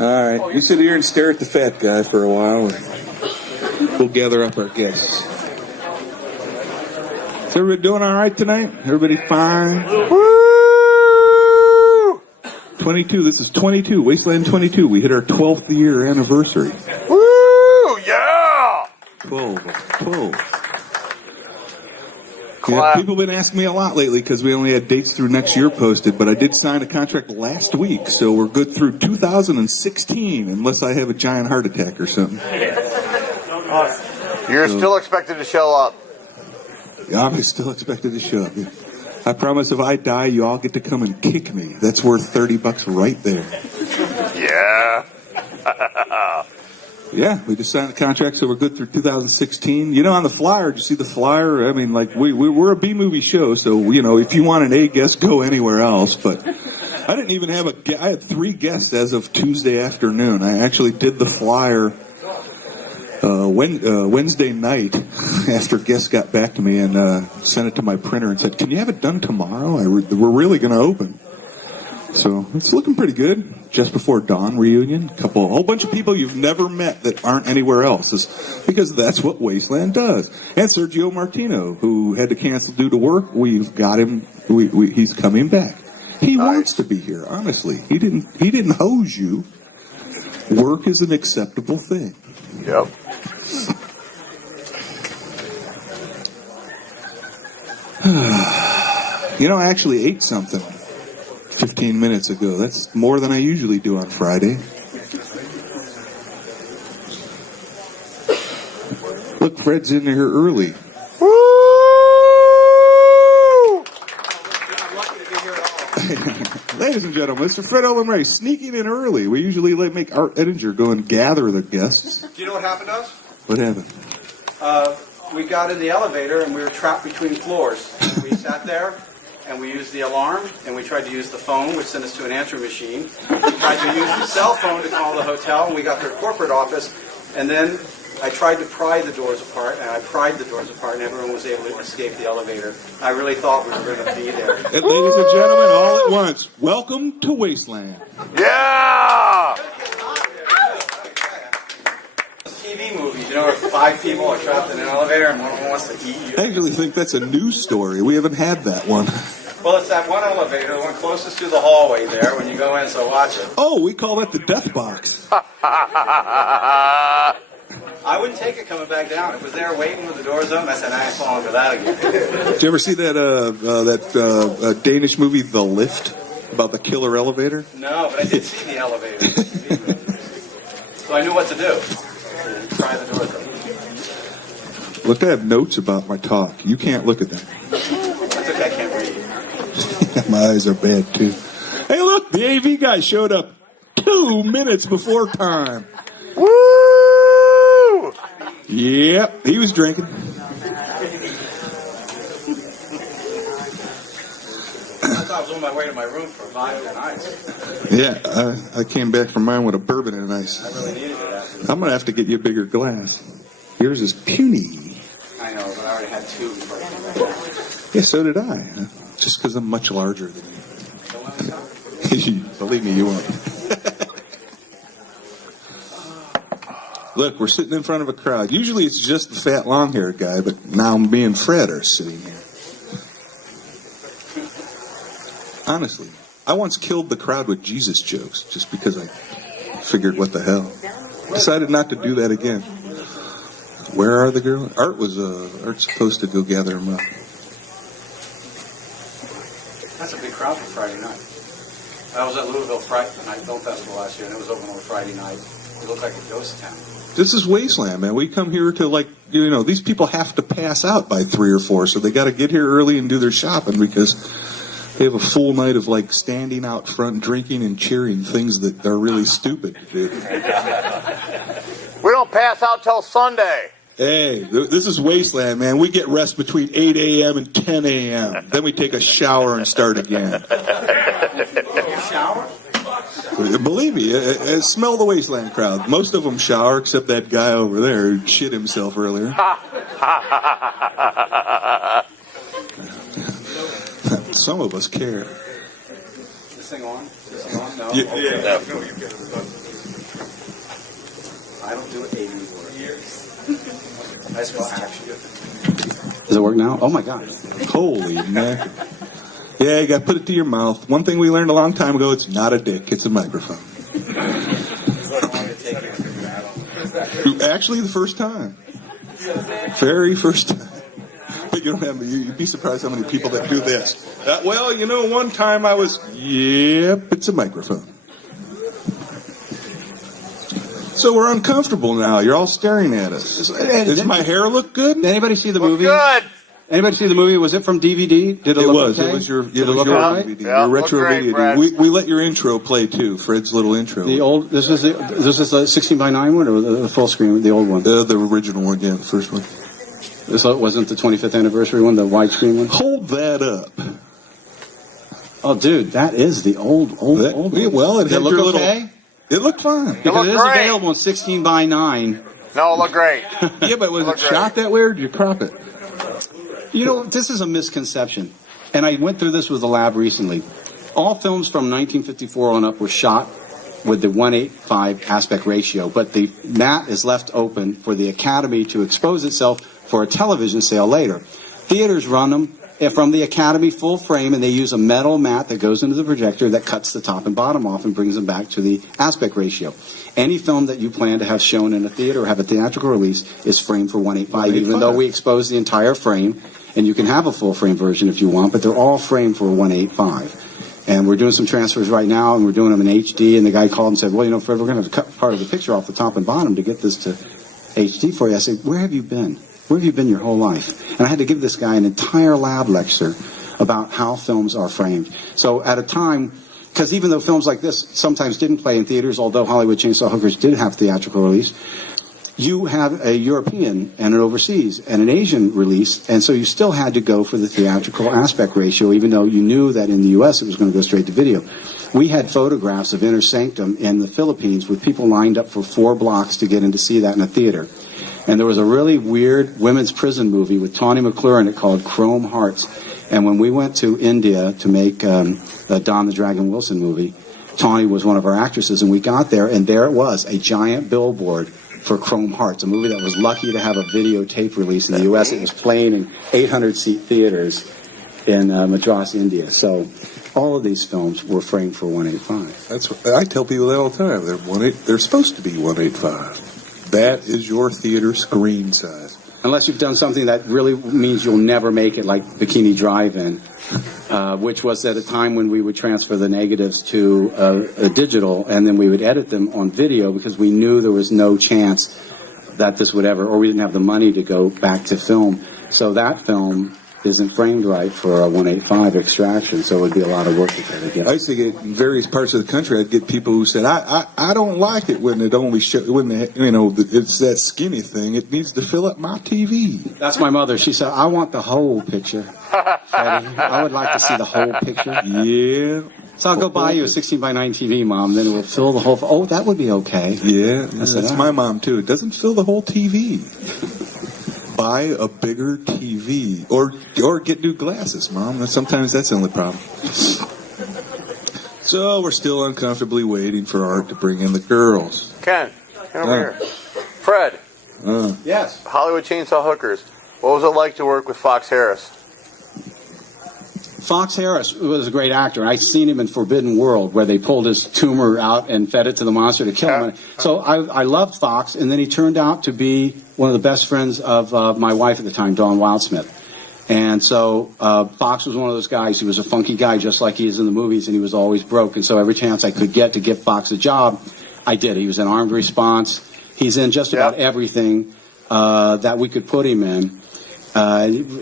All right, you sit here and stare at the fat guy for a while, and we'll gather up our guests. Is everybody doing all right tonight? Everybody fine? Woo! 22, this is 22, Wasteland 22. We hit our 12th year anniversary. Woo! Yeah! 12. Yeah, people have been asking me a lot lately because we only had dates through next year posted, but I did sign a contract last week, so we're good through 2016, unless I have a giant heart attack or something. You're still expected to show up. Yeah, I'm still expected to show up. Yeah. I promise if I die, you all get to come and kick me. That's worth $30 right there. Yeah. Yeah, we just signed the contract, so we're good through 2016. You know, on the flyer, did you see the flyer? I mean, like, we're a B-movie show, so, you know, if you want an A guest, go anywhere else. But I didn't even have I had 3 guests as of Tuesday afternoon. I actually did the flyer Wednesday night after guests got back to me and sent it to my printer and said, can you have it done tomorrow? We're really going to open. So it's looking pretty good. Just before dawn reunion, a whole bunch of people you've never met that aren't anywhere else, because that's what Wasteland does. And Sergio Martino, who had to cancel due to work, we've got him. He's coming back. He wants to be here. Honestly, he didn't hose you. Work is an acceptable thing. Yep. You know, I actually ate something 15 minutes ago. That's more than I usually do on Friday. Look, Fred's in here early. Woo! Ladies and gentlemen, Mr. Fred Olen Ray sneaking in early. We usually make Art Edinger go and gather the guests. Do you know what happened to us? What happened? We got in the elevator and we were trapped between floors. We sat there and we used the alarm and we tried to use the phone, which sent us to an answering machine. We tried to use the cell phone to call the hotel, and we got their corporate office. And then I tried to pry the doors apart, and I pried the doors apart, and everyone was able to escape the elevator. I really thought we were going to be there. And ladies and gentlemen, all at once, welcome to Wasteland. Yeah! TV movies, you know, where 5 people are trapped in an elevator and one of them wants to eat you. I actually think that's a news story. We haven't had that one. Well, it's that one elevator, the one closest to the hallway there when you go in, so watch it. Oh, we call that the death box. I wouldn't take it coming back down. It was there waiting with the doors open. I said, I ain't falling for that again. Did you ever see that Danish movie, The Lift, about the killer elevator? No, but I did see the elevator. So I knew what to do. Pry the doors open. Look, I have notes about my talk. You can't look at them. That's okay, I can't read. My eyes are bad, too. Hey, look, the AV guy showed up 2 minutes before time. Woo! Yep, he was drinking. I thought I was on my way to my room for a vodka and ice. Yeah, I came back from mine with a bourbon and ice. I really needed it after. I'm going to have to get you a bigger glass. Yours is puny. I know, but I already had 2 before I came back. Yeah, so did I. Just because I'm much larger than you. Don't let me stop. Believe me, you won't. Look, we're sitting in front of a crowd. Usually it's just the fat, long-haired guy, but now me and Fred are sitting here. Honestly, I once killed the crowd with Jesus jokes just because I figured, what the hell. Decided not to do that again. Where are the girls? Art's supposed to go gather them up. That's a big crowd for Friday night. I was at Louisville Night Film Festival last year, and it was open on Friday night. It looked like a ghost town. This is Wasteland, man. We come here to, these people have to pass out by 3 or 4, so they got to get here early and do their shopping because they have a full night of, standing out front, drinking and cheering things that are really stupid, dude. We don't pass out till Sunday. Hey, this is Wasteland, man. We get rest between 8 a.m. and 10 a.m. Then we take a shower and start again. Shower? Believe me, smell the Wasteland crowd. Most of them shower, except that guy over there who shit himself earlier. Some of us care. This thing on? No. Yeah. I don't do it 80 years. I just go action. Does it work now? Oh my God. Holy man. Yeah, you got to put it to your mouth. One thing we learned a long time ago, it's not a dick, it's a microphone. Actually, the first time. Very first time. But you don't have, you'd be surprised how many people that do this. Well, you know, one time I was, yep, it's a microphone. So we're uncomfortable now. You're all staring at us. Does my hair look good? Did anybody see the movie? Good. Anybody see the movie? Was it from DVD? Did it look was. okay? It was your look your all right? DVD, Yeah, your retro looked great, video. Fred. We let your intro play too. Fred's little intro. The old. This is the 16:9 one or the full screen? The old one. The original one, yeah, the first one. This wasn't the 25th anniversary one, the widescreen one. Hold that up. Oh, dude, that is the old one. Well, it Did had look your little. okay? It looked fine. Because it is great. available in 16:9. No, it looked great. Yeah, but was it Looked shot that way or did you crop it? You know, this is a misconception. And I went through this with the lab recently. All films from 1954 on up were shot with the 1:8:5 aspect ratio, but the mat is left open for the Academy to expose itself for a television sale later. Theaters run them from the Academy full frame, and they use a metal mat that goes into the projector that cuts the top and bottom off and brings them back to the aspect ratio. Any film that you plan to have shown in a theater or have a theatrical release is framed for 1:8:5, even though we expose the entire frame, and you can have a full frame version if you want, but they're all framed for 1:8:5. And we're doing some transfers right now, and we're doing them in HD, and the guy called and said, well, you know, Fred, we're going to have to cut part of the picture off the top and bottom to get this to HD for you. I said, where have you been? Where have you been your whole life? And I had to give this guy an entire lab lecture about how films are framed. So at a time, because even though films like this sometimes didn't play in theaters, although Hollywood Chainsaw Hookers did have theatrical release, you have a European and an overseas and an Asian release, and so you still had to go for the theatrical aspect ratio, even though you knew that in the U.S. it was going to go straight to video. We had photographs of Inner Sanctum in the Philippines with people lined up for 4 blocks to get in to see that in a theater. And there was a really weird women's prison movie with Tawny McClure in it called Chrome Hearts. And when we went to India to make the Don the Dragon Wilson movie, Tawny was one of our actresses, and we got there, and there it was, a giant billboard for Chrome Hearts, a movie that was lucky to have a videotape release in the U.S. It was playing in 800-seat theaters in Madras, India. So all of these films were framed for 1:8:5. That's what, I tell people that all the time. They're supposed to be 1:8:5. That is your theater screen size. Unless you've done something that really means you'll never make it, like Bikini Drive-In, which was at a time when we would transfer the negatives to a digital, and then we would edit them on video because we knew there was no chance that this would ever, or we didn't have the money to go back to film. So that film isn't framed right for a 1:8:5 extraction, so it would be a lot of work to try to get. I used to get in various parts of the country. I'd get people who said, "I don't like it when it only it's that skinny thing. It needs to fill up my TV." That's my mother. She said, "I want the whole picture, Freddie. I would like to see the whole picture." Yeah. So I'll go buy you a 16:9 TV, Mom. Then it will fill the whole. Oh, that would be okay. Yeah, said, that's my mom too. It doesn't fill the whole TV. Buy a bigger TV, or get new glasses, Mom. Sometimes that's the only problem. So we're still uncomfortably waiting for Art to bring in the girls. Ken, come over here. Fred, Yes. Hollywood Chainsaw Hookers. What was it like to work with Fox Harris? Fox Harris was a great actor. I'd seen him in Forbidden World, where they pulled his tumor out and fed it to the monster to kill him. So I loved Fox, and then he turned out to be one of the best friends of my wife at the time, Dawn Wildsmith. And so Fox was one of those guys. He was a funky guy, just like he is in the movies, and he was always broke. And so every chance I could get to give Fox a job, I did. He was in Armed Response. He's in just about everything that we could put him in.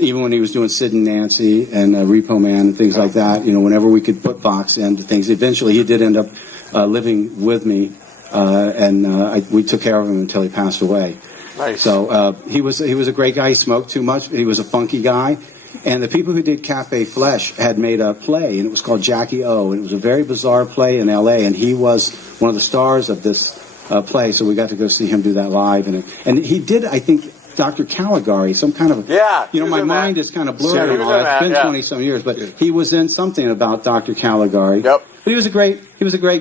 Even when he was doing Sid and Nancy and Repo Man and things like that, you know, whenever we could put Fox into things. Eventually, he did end up living with me, and we took care of him until he passed away. Nice. So he was a great guy. He smoked too much. He was a funky guy. And the people who did Cafe Flesh had made a play, and it was called Jackie O. And it was a very bizarre play in L.A., and he was one of the stars of this play. So we got to go see him do that live. And he did, I think, Dr. Caligari, some kind of, you know, my mind is kind of blurred. It's been 20-some years, but he was in something about Dr. Caligari. Yep. But he was a great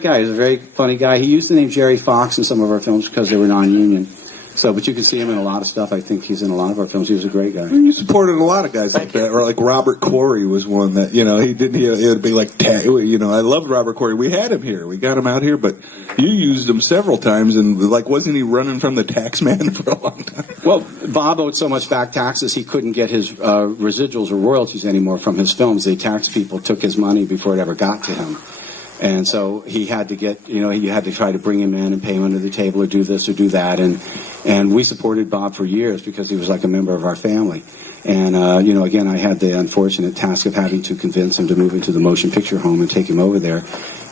guy. He was a very funny guy. He used the name Jerry Fox in some of our films because they were non-union. So, but you can see him in a lot of stuff. I think he's in a lot of our films. He was a great guy. You supported a lot of guys like that, or like Robert Corey was one that he didn't. It would be like, I loved Robert Corey. We had him here. We got him out here, but you used him several times, and like, wasn't he running from the tax man for a long time? Well, Bob owed so much back taxes he couldn't get his residuals or royalties anymore from his films. The tax people took his money before it ever got to him. And so he had to get, you had to try to bring him in and pay him under the table or do this or do that. And we supported Bob for years because he was like a member of our family. And, again, I had the unfortunate task of having to convince him to move into the motion picture home and take him over there.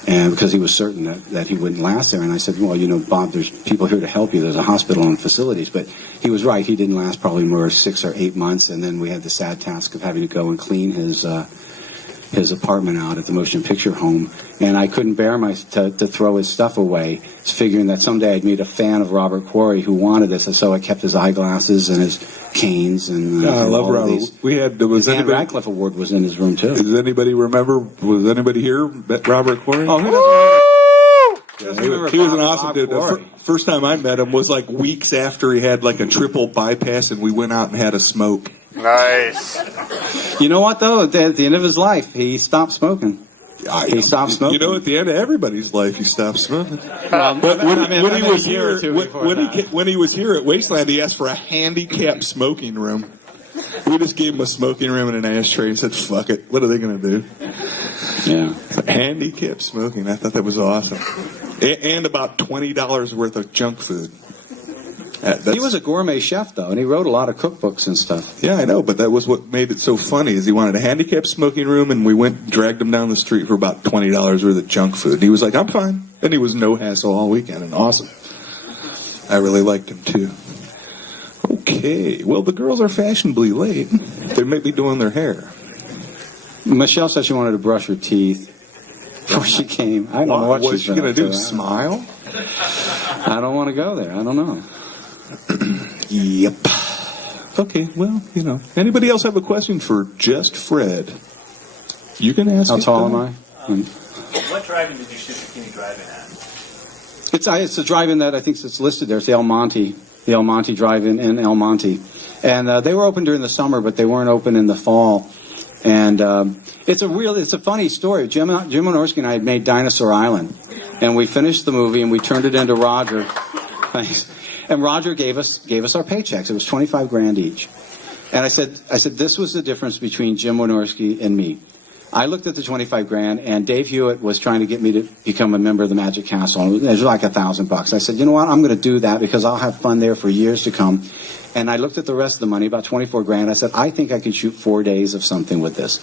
And because he was certain that he wouldn't last there. And I said, well, Bob, there's people here to help you. There's a hospital and facilities. But he was right. He didn't last probably more 6 or 8 months. And then we had the sad task of having to go and clean his apartment out at the motion picture home, and I couldn't bear to throw his stuff away, figuring that someday I'd meet a fan of Robert Quarry who wanted this, and so I kept his eyeglasses and his canes and I love Robert. We had the Anne Radcliffe Award was in his room too. Does anybody remember? Was anybody here met Robert Quarry? Oh, who doesn't remember? He was an awesome dude. The first time I met him was like weeks after he had like a triple bypass, and we went out and had a smoke. Nice. You know what, though? At the end of his life, he stopped smoking. He stopped smoking. At the end of everybody's life, you stop smoking. When he was here at Wasteland, he asked for a handicapped smoking room. We just gave him a smoking room and an ashtray and said, "Fuck it. What are they going to do?" Yeah. Handicapped smoking. I thought that was awesome. And about $20 worth of junk food. He was a gourmet chef, though, and he wrote a lot of cookbooks and stuff. Yeah, I know, but that was what made it so funny, is he wanted a handicapped smoking room, and we went and dragged him down the street for about $20 worth of junk food. And he was like, "I'm fine." And he was no hassle all weekend, and awesome. I really liked him, too. Okay, well, the girls are fashionably late. They may be doing their hair. Michelle said she wanted to brush her teeth before she came. I don't know what she's going to do, smile? I don't want to go there. I don't know. Yep. Okay, well, Anybody else have a question for just Fred? You can ask. How tall am I? What drive-in did you shoot Bikini Drive-In at? It's a drive-in that I think it's listed there. It's the El Monte Drive-In in El Monte. And they were open during the summer, but they weren't open in the fall. And it's a funny story. Jim Wynorski and I had made Dinosaur Island, and we finished the movie and we turned it into Roger. Thanks. And Roger gave us our paychecks. It was $25,000 each. And I said, this was the difference between Jim Wynorski and me. I looked at the $25,000, and Dave Hewitt was trying to get me to become a member of the Magic Castle. It was like $1,000. I said, you know what? I'm going to do that because I'll have fun there for years to come. And I looked at the rest of the money, about $24,000. I said, I think I can shoot 4 days of something with this.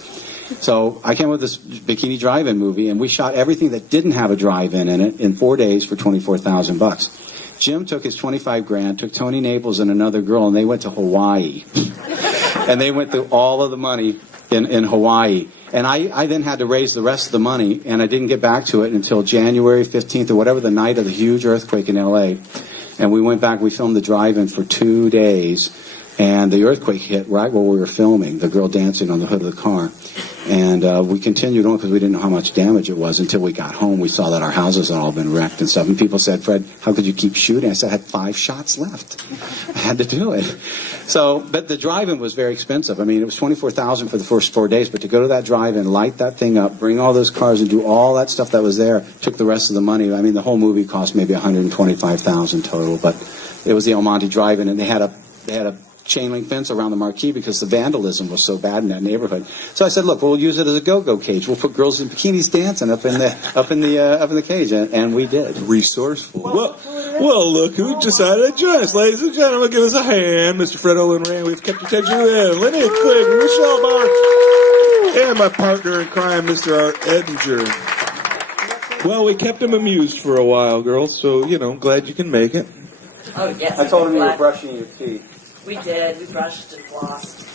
So I came up with this Bikini Drive-In movie, and we shot everything that didn't have a drive-in in it in 4 days for $24,000. Jim took his $25,000, took Tony Naples and another girl, and they went to Hawaii. And they went through all of the money in Hawaii. And I then had to raise the rest of the money, and I didn't get back to it until January 15th or whatever, the night of the huge earthquake in L.A. And we went back, we filmed the drive-in for 2 days, and the earthquake hit right while we were filming, the girl dancing on the hood of the car. And we continued on because we didn't know how much damage it was until we got home. We saw that our houses had all been wrecked and stuff. And people said, "Fred, how could you keep shooting?" I said, "I had 5 shots left. I had to do it." So, but the drive-in was very expensive. I mean, it was $24,000 for the first 4 days. But to go to that drive-in, light that thing up, bring all those cars and do all that stuff that was there, took the rest of the money. I mean, the whole movie cost maybe $125,000 total. But it was the El Monte Drive-in, and they had a chain link fence around the marquee because the vandalism was so bad in that neighborhood. So I said, "Look, we'll use it as a go-go cage. We'll put girls in bikinis dancing up in the cage," and we did. Resourceful. Well, look who decided to join us, ladies and gentlemen. Give us a hand, Mr. Fred Olen Ray. We've kept attention with Linnea, Quigley, Michelle Bauer, and my partner in crime, Mr. Art Edinger. Well, we kept him amused for a while, girls. So glad you can make it. Oh yes. I told him you were brushing your teeth. We did. We brushed and flossed.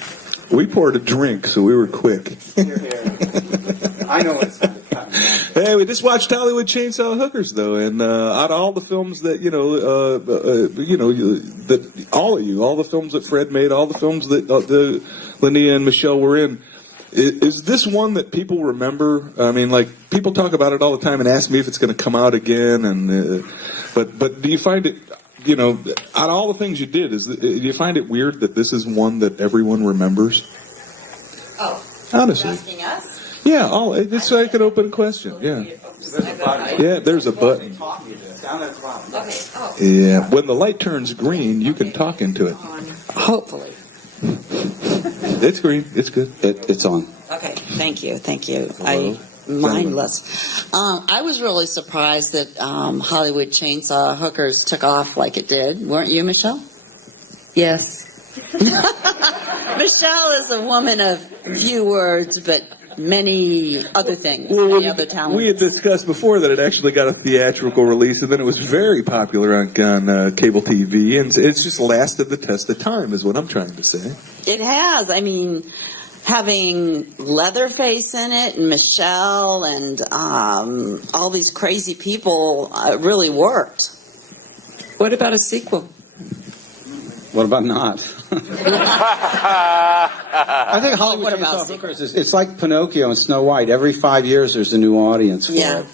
We poured a drink, so we were quick. I know it's time to cut. Hey, we just watched Hollywood Chainsaw Hookers, though, and out of all the films that that all of you, all the films that Fred made, all the films that Linnea and Michelle were in, Is this one that people remember? I mean, like, people talk about it all the time and ask me if it's going to come out again. And but do you find it, you know, out of all the things you did, do you find it weird that this is one that everyone remembers? Oh, honestly, you're asking us? Yeah, it's like an open question. Yeah, yeah. There's a button. Down at the bottom. Okay. Oh. Yeah, when the light turns green, you can talk into it. Hopefully. It's green. It's good. It's on. Okay. Thank you. Mindless. I was really surprised that Hollywood Chainsaw Hookers took off like it did. Weren't you, Michelle? Yes. Michelle is a woman of few words, but many other things, many other talents. We had discussed before that it actually got a theatrical release, and then it was very popular on cable TV, and it's just lasted the test of time, is what I'm trying to say. It has. I mean, having Leatherface in it, and Michelle, and all these crazy people, really worked. What about a sequel? What about not? I think Hollywood Chainsaw Hookers it's like Pinocchio and Snow White. Every 5 years there's a new audience for it.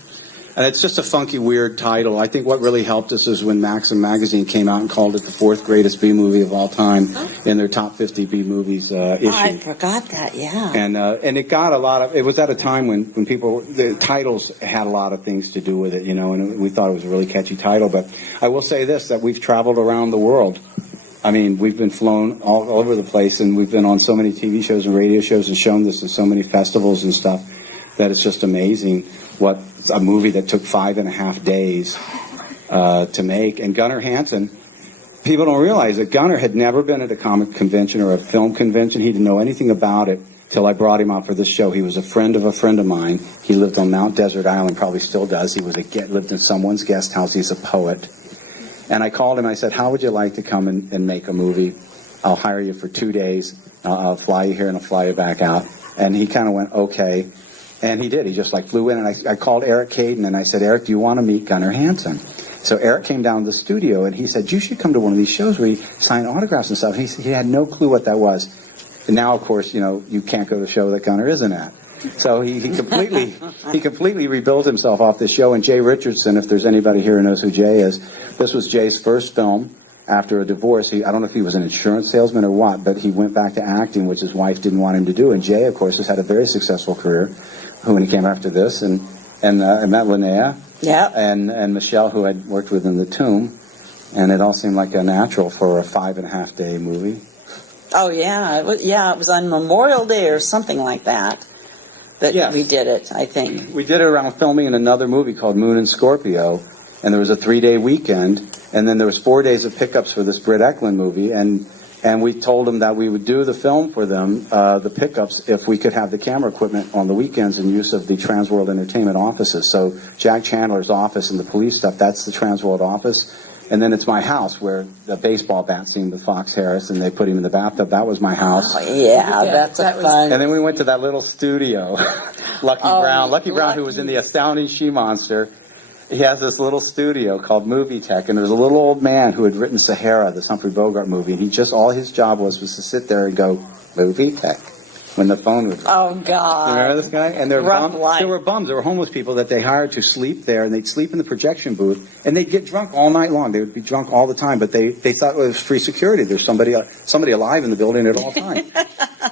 And it's just a funky, weird title. I think what really helped us is when Maxim magazine came out and called it the 4th greatest B movie of all time in their top 50 B movies issue. I forgot that, yeah. And it got a lot of, it was at a time when people, the titles had a lot of things to do with it, you know, and we thought it was a really catchy title. But I will say this, that we've traveled around the world. I mean, we've been flown all over the place, and we've been on so many TV shows and radio shows and shown this in so many festivals and stuff that it's just amazing what a movie that took 5.5 days to make. And Gunnar Hansen, people don't realize that Gunnar had never been at a comic convention or a film convention. He didn't know anything about it till I brought him out for this show. He was a friend of mine. He lived on Mount Desert Island, probably still does. He lived in someone's guest house. He's a poet. And I called him. I said, how would you like to come and make a movie? I'll hire you for 2 days. I'll fly you here and I'll fly you back out. And he kind of went, okay. And he did. He just flew in. And I called Eric Caden and I said, Eric, do you want to meet Gunnar Hansen? So Eric came down to the studio and he said, you should come to one of these shows where you sign autographs and stuff. He had no clue what that was. And now, of course, you know, you can't go to a show that Gunnar isn't at. So he completely rebuilt himself off the show. And Jay Richardson, if there's anybody here who knows who Jay is, this was Jay's first film after a divorce. I don't know if he was an insurance salesman or what, but he went back to acting, which his wife didn't want him to do. And Jay, of course, has had a very successful career when he came after this. And I met Linnea and Michelle, who I'd worked with in The Tomb. And it all seemed like a natural for a 5.5 day movie. Oh, yeah. It was on Memorial Day or something like that. But we did it, I think. We did it around filming in another movie called Moon and Scorpio, and there was a 3-day weekend, and then there was 4 days of pickups for this Britt Eklund movie, and we told them that we would do the film for them, the pickups, if we could have the camera equipment on the weekends in use of the Transworld Entertainment offices. So Jack Chandler's office and the police stuff, that's the Transworld office. And then it's my house where the baseball bat scene with Fox Harris, and they put him in the bathtub. That was my house. Oh, yeah, that's fun. And then we went to that little studio, Lucky Brown, who was in the Astounding She-Monster. He has this little studio called Movie Tech, and there was a little old man who had written Sahara, the Humphrey Bogart movie, and all his job was to sit there and go, Movie Tech, when the phone would ring. Oh, God. You remember this guy? And there were bums. There were homeless people that they hired to sleep there, and they'd sleep in the projection booth, and they'd get drunk all night long. They would be drunk all the time, but they thought it was free security. There's somebody alive in the building at all times.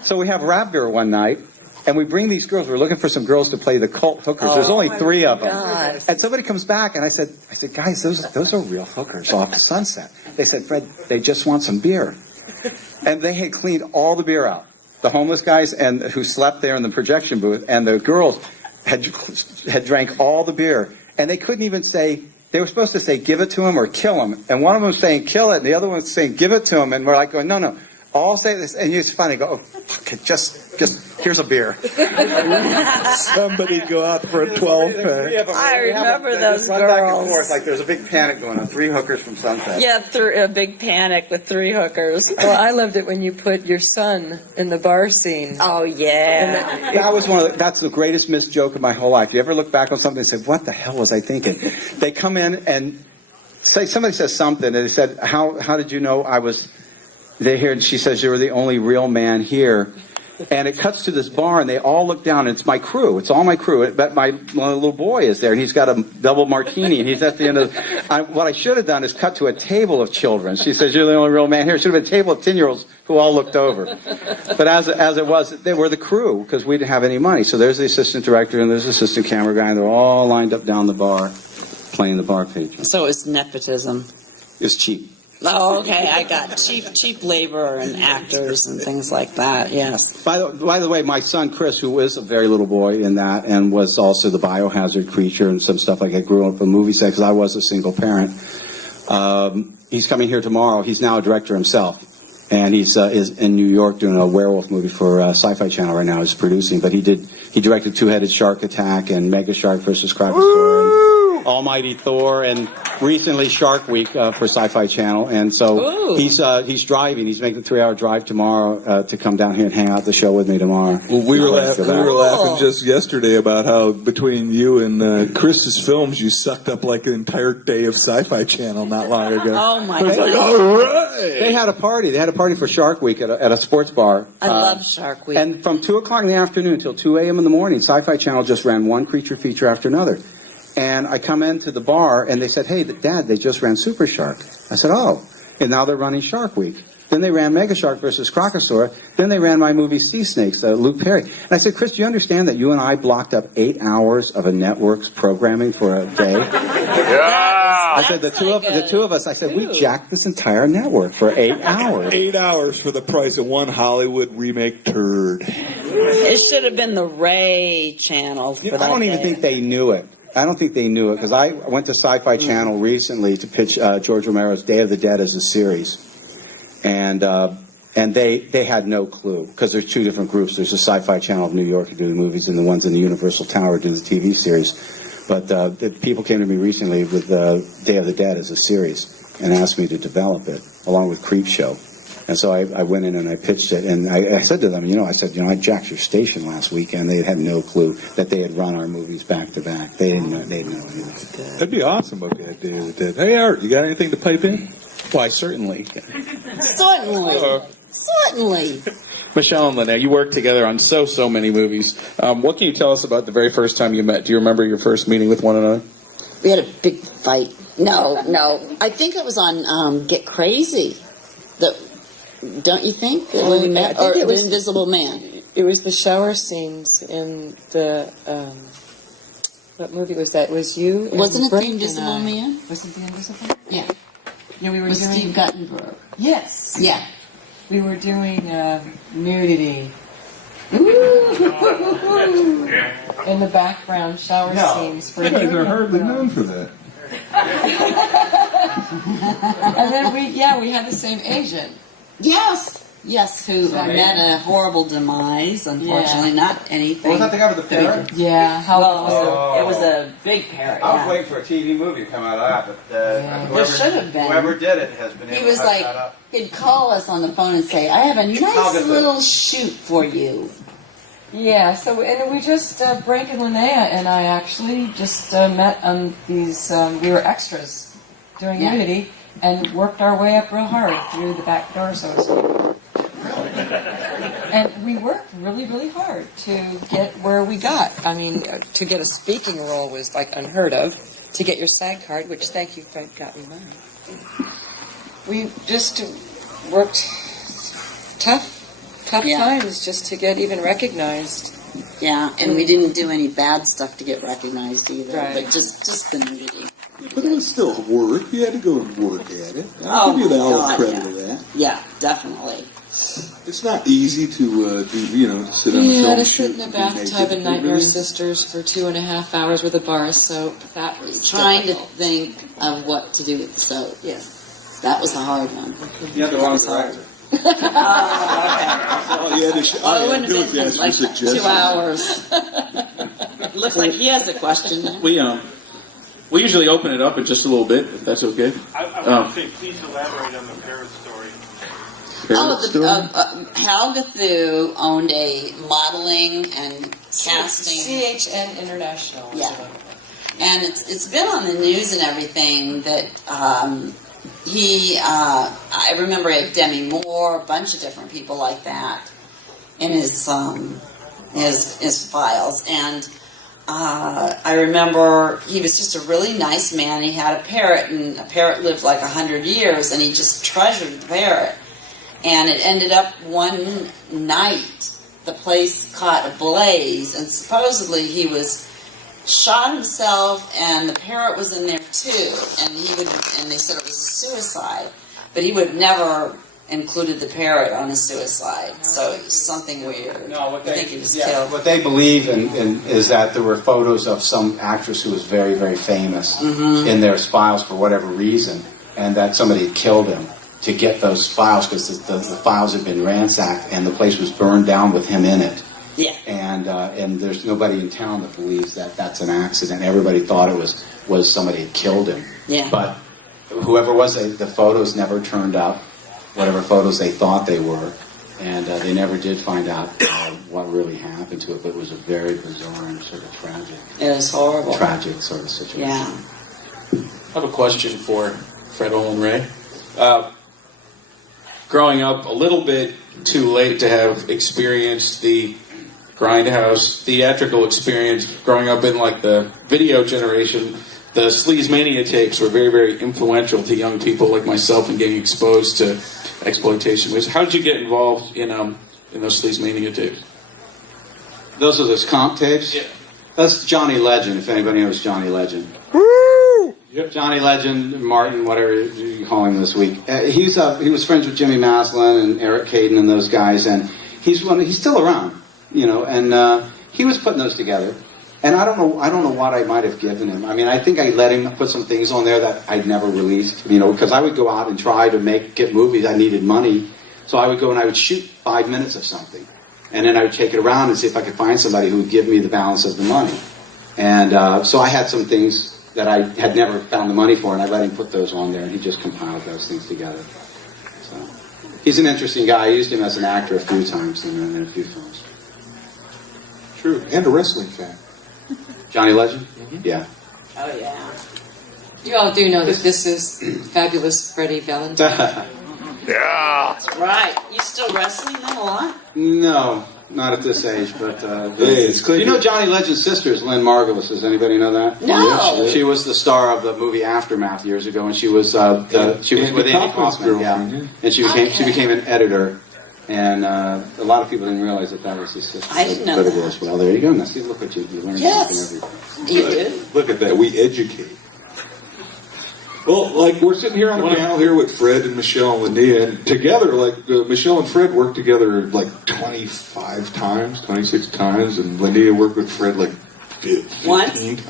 So we have Raptor one night, and we bring these girls. We're looking for some girls to play the cult hookers. There's only 3 of them. God. And somebody comes back, and I said, guys, those are real hookers off the Sunset. They said, Fred, they just want some beer. And they had cleaned all the beer out. The homeless guys who slept there in the projection booth, and the girls had drank all the beer, and they couldn't even say. They were supposed to say, "Give it to him" or "Kill him," and one of them was saying, "Kill it," and the other one was saying, "Give it to him," and we're like going, "No, all say this," and it's funny. Go, "Oh, fuck it, just here's a beer." Somebody go out for a 12-pack. I remember those back girls. and forth, like there's a big panic going on. 3 hookers from Sunset. Yeah, a big panic with 3 hookers. Well, I loved it when you put your son in the bar scene. Oh, yeah. That was that's the greatest missed joke of my whole life. You ever look back on something and say, "What the hell was I thinking?" They come in and somebody says something, and they said, "How did you know I was?" They hear, and she says, "You were the only real man here." And it cuts to this bar, and they all look down, and it's my crew. It's all my crew. But my little boy is there, and he's got a double martini, and he's at the end of what I should have done is cut to a table of children. She says, "You're the only real man here." It should have been a table of 10-year-olds who all looked over. But as it was, they were the crew, because we didn't have any money. So there's the assistant director, and there's the assistant camera guy, and they're all lined up down the bar, playing the bar patron. So it's nepotism. It's cheap. Oh, okay. I got cheap labor and actors and things like that. Yes. By the way, my son Chris, who is a very little boy in that, and was also the biohazard creature and some stuff like that, grew up in movie set because I was a single parent. He's coming here tomorrow. He's now a director himself, and he's is in New York doing a werewolf movie for Sci-Fi Channel right now. He's producing, but he directed Two-Headed Shark Attack and Mega Shark versus Krakatoa. Almighty Thor, and recently Shark Week for Sci-Fi Channel, and so he's driving. He's making a 3-hour drive tomorrow to come down here and hang out at the show with me tomorrow. Well, we were laughing just yesterday about how between you and Chris's films, you sucked up like an entire day of Sci-Fi Channel not long ago. Oh my God! God! All right. They had a party. They had a party for Shark Week at a sports bar. I love Shark Week. And from 2:00 in the afternoon until 2 a.m. in the morning, Sci-Fi Channel just ran one creature feature after another. And I come into the bar, and they said, "Hey, Dad, they just ran Super Shark." I said, "Oh." And now they're running Shark Week. Then they ran Mega Shark versus Krakatoa. Then they ran my movie Sea Snakes, Luke Perry. And I said, "Chris, do you understand that you and I blocked up 8 hours of a network's programming for a day?" I said, the two of us, I said, we jacked this entire network for 8 hours. 8 hours for the price of one Hollywood remake turd. It should have been the Ray channel for that I don't even day. think they knew it. I don't think they knew it, because I went to Sci-Fi Channel recently to pitch George Romero's Day of the Dead as a series. And they had no clue, because there's two different groups. There's the Sci-Fi Channel of New York who do the movies, and the ones in the Universal Tower do the TV series. But the people came to me recently with Day of the Dead as a series and asked me to develop it, along with Creepshow. And so I went in and I pitched it, and I said to them, I jacked your station last weekend. They had no clue that they had run our movies back to back. They didn't know anything. That'd be awesome if we had Day of the Dead. Hey, Art, you got anything to pipe in? Why, certainly. Certainly. Michelle and Linnea, you worked together on so many movies. What can you tell us about the very first time you met? Do you remember your first meeting with one another? We had a big fight. No. I think it was on Get Crazy. Don't you think? When we met? I think Or it was The Invisible Man? It was the shower scenes in the, what movie was that? It was you and Wasn't it Brink The Invisible and I. Man? Was it The Invisible Man? Yeah. Yeah, we were With doing... Steve Guttenberg. Yes. Yeah. We were doing nudity. In the background shower scenes. For You guys are hardly known for that. And then we had the same agent. Yes, who met a horrible demise, unfortunately. Yeah. Not anything. Was that the guy with the parrot? Yeah. It was a big parrot. I was waiting for a TV movie to come out of that, but There should have been. whoever did it has been He able was to hush like, that up. he'd call us on the phone and say, "I have a nice little shoot for you." Yeah, so and we just Brink and Linnea and I actually just met on these. We were extras doing Yeah. nudity and worked our way up real hard through the back door, so to speak. And we worked really, really hard to get where we got. I mean, to get a speaking role was like unheard of. To get your SAG card, which thank you, Fred, got me mine. We just worked tough Yeah. times just to get even recognized. Yeah, and we didn't do any bad stuff to get recognized either, Right. but just the nudity. But it was still work. You had to go and work at it. Oh, I'll give you my all the God, credit yeah. of that. Yeah, definitely. It's not easy to to sit on a We film had to shoot sit in a and be bathtub naked. in Nightmare Sisters for 2.5 hours with a bar of soap. That was Trying to difficult. think of what to do with the soap. Yes, that was a hard one. You had the wrong director. All you had to It wouldn't have been like 2 hours. Looks like he has a question. We usually open it up in just a little bit, if that's okay. I want to say, please elaborate on the parrot story. Hal Gathu owned a modeling and casting. CHN International. Yeah. And it's been on the news and everything that I remember Demi Moore, a bunch of different people like that. in his files. And I remember he was just a really nice man. He had a parrot, and a parrot lived like 100 years, and he just treasured the parrot. And it ended up one night, the place caught a blaze, and supposedly he was shot himself, and the parrot was in there too. And they said it was a suicide, but he would never included the parrot on his suicide. So it was something weird. No, I think he was killed. What they believe in is that there were photos of some actress who was very, very famous in their files for whatever reason, and that somebody had killed him to get those files because the files had been ransacked and the place was burned down with him in it. Yeah. And there's nobody in town that believes that that's an accident. Everybody thought it was somebody had killed him. Yeah. But whoever was, the photos never turned up, whatever photos they thought they were, and they never did find out what really happened to it. But it was a very bizarre and sort of tragic. It was horrible. Tragic sort of situation. Yeah. I have a question for Fred Olen Ray. Growing up a little bit too late to have experienced the grindhouse theatrical experience, growing up in like the video generation, the Sleaze Mania tapes were very, very influential to young people like myself in getting exposed to exploitation. How did you get involved in those Sleaze Mania tapes? Those are those comp tapes? Yeah. That's Johnny Legend, if anybody knows Johnny Legend. Yep. Johnny Legend, Martin, whatever you call him this week. He was friends with Jimmy Maslin and Eric Caden and those guys, and he's still around, and he was putting those together. And I don't know what I might have given him. I mean, I think I let him put some things on there that I'd never released, because I would go out and try to get movies. I needed money, so I would go and I would shoot 5 minutes of something, and then I would take it around and see if I could find somebody who would give me the balance of the money. And so I had some things that I had never found the money for, and I let him put those on there, and he just compiled those things together. So he's an interesting guy. I used him as an actor a few times in a few films. True, and a wrestling fan. Johnny Legend? Mm-hmm. Yeah. Oh, yeah. You all do know that this is fabulous Freddie Valentine. Yeah. Right. You still wrestling them a lot? No, not at this age, but... Hey, it's clear. Johnny Legend's sister is Lynn Margulis. Does anybody know that? No. She was the star of the movie Aftermath years ago, and she was with Andy Kaufman. Yeah. And she became an editor. And a lot of people didn't realize that was his sister. I didn't know but it that. was. Well, there you go. Now, see, look what you learned. Yes. You did? Look at that. We educate. Well, like, we're sitting here on the panel here with Fred and Michelle and Linnea, and together, Michelle and Fred worked together 25 times, 26 times, and Linnea worked with Fred 15 Once? times.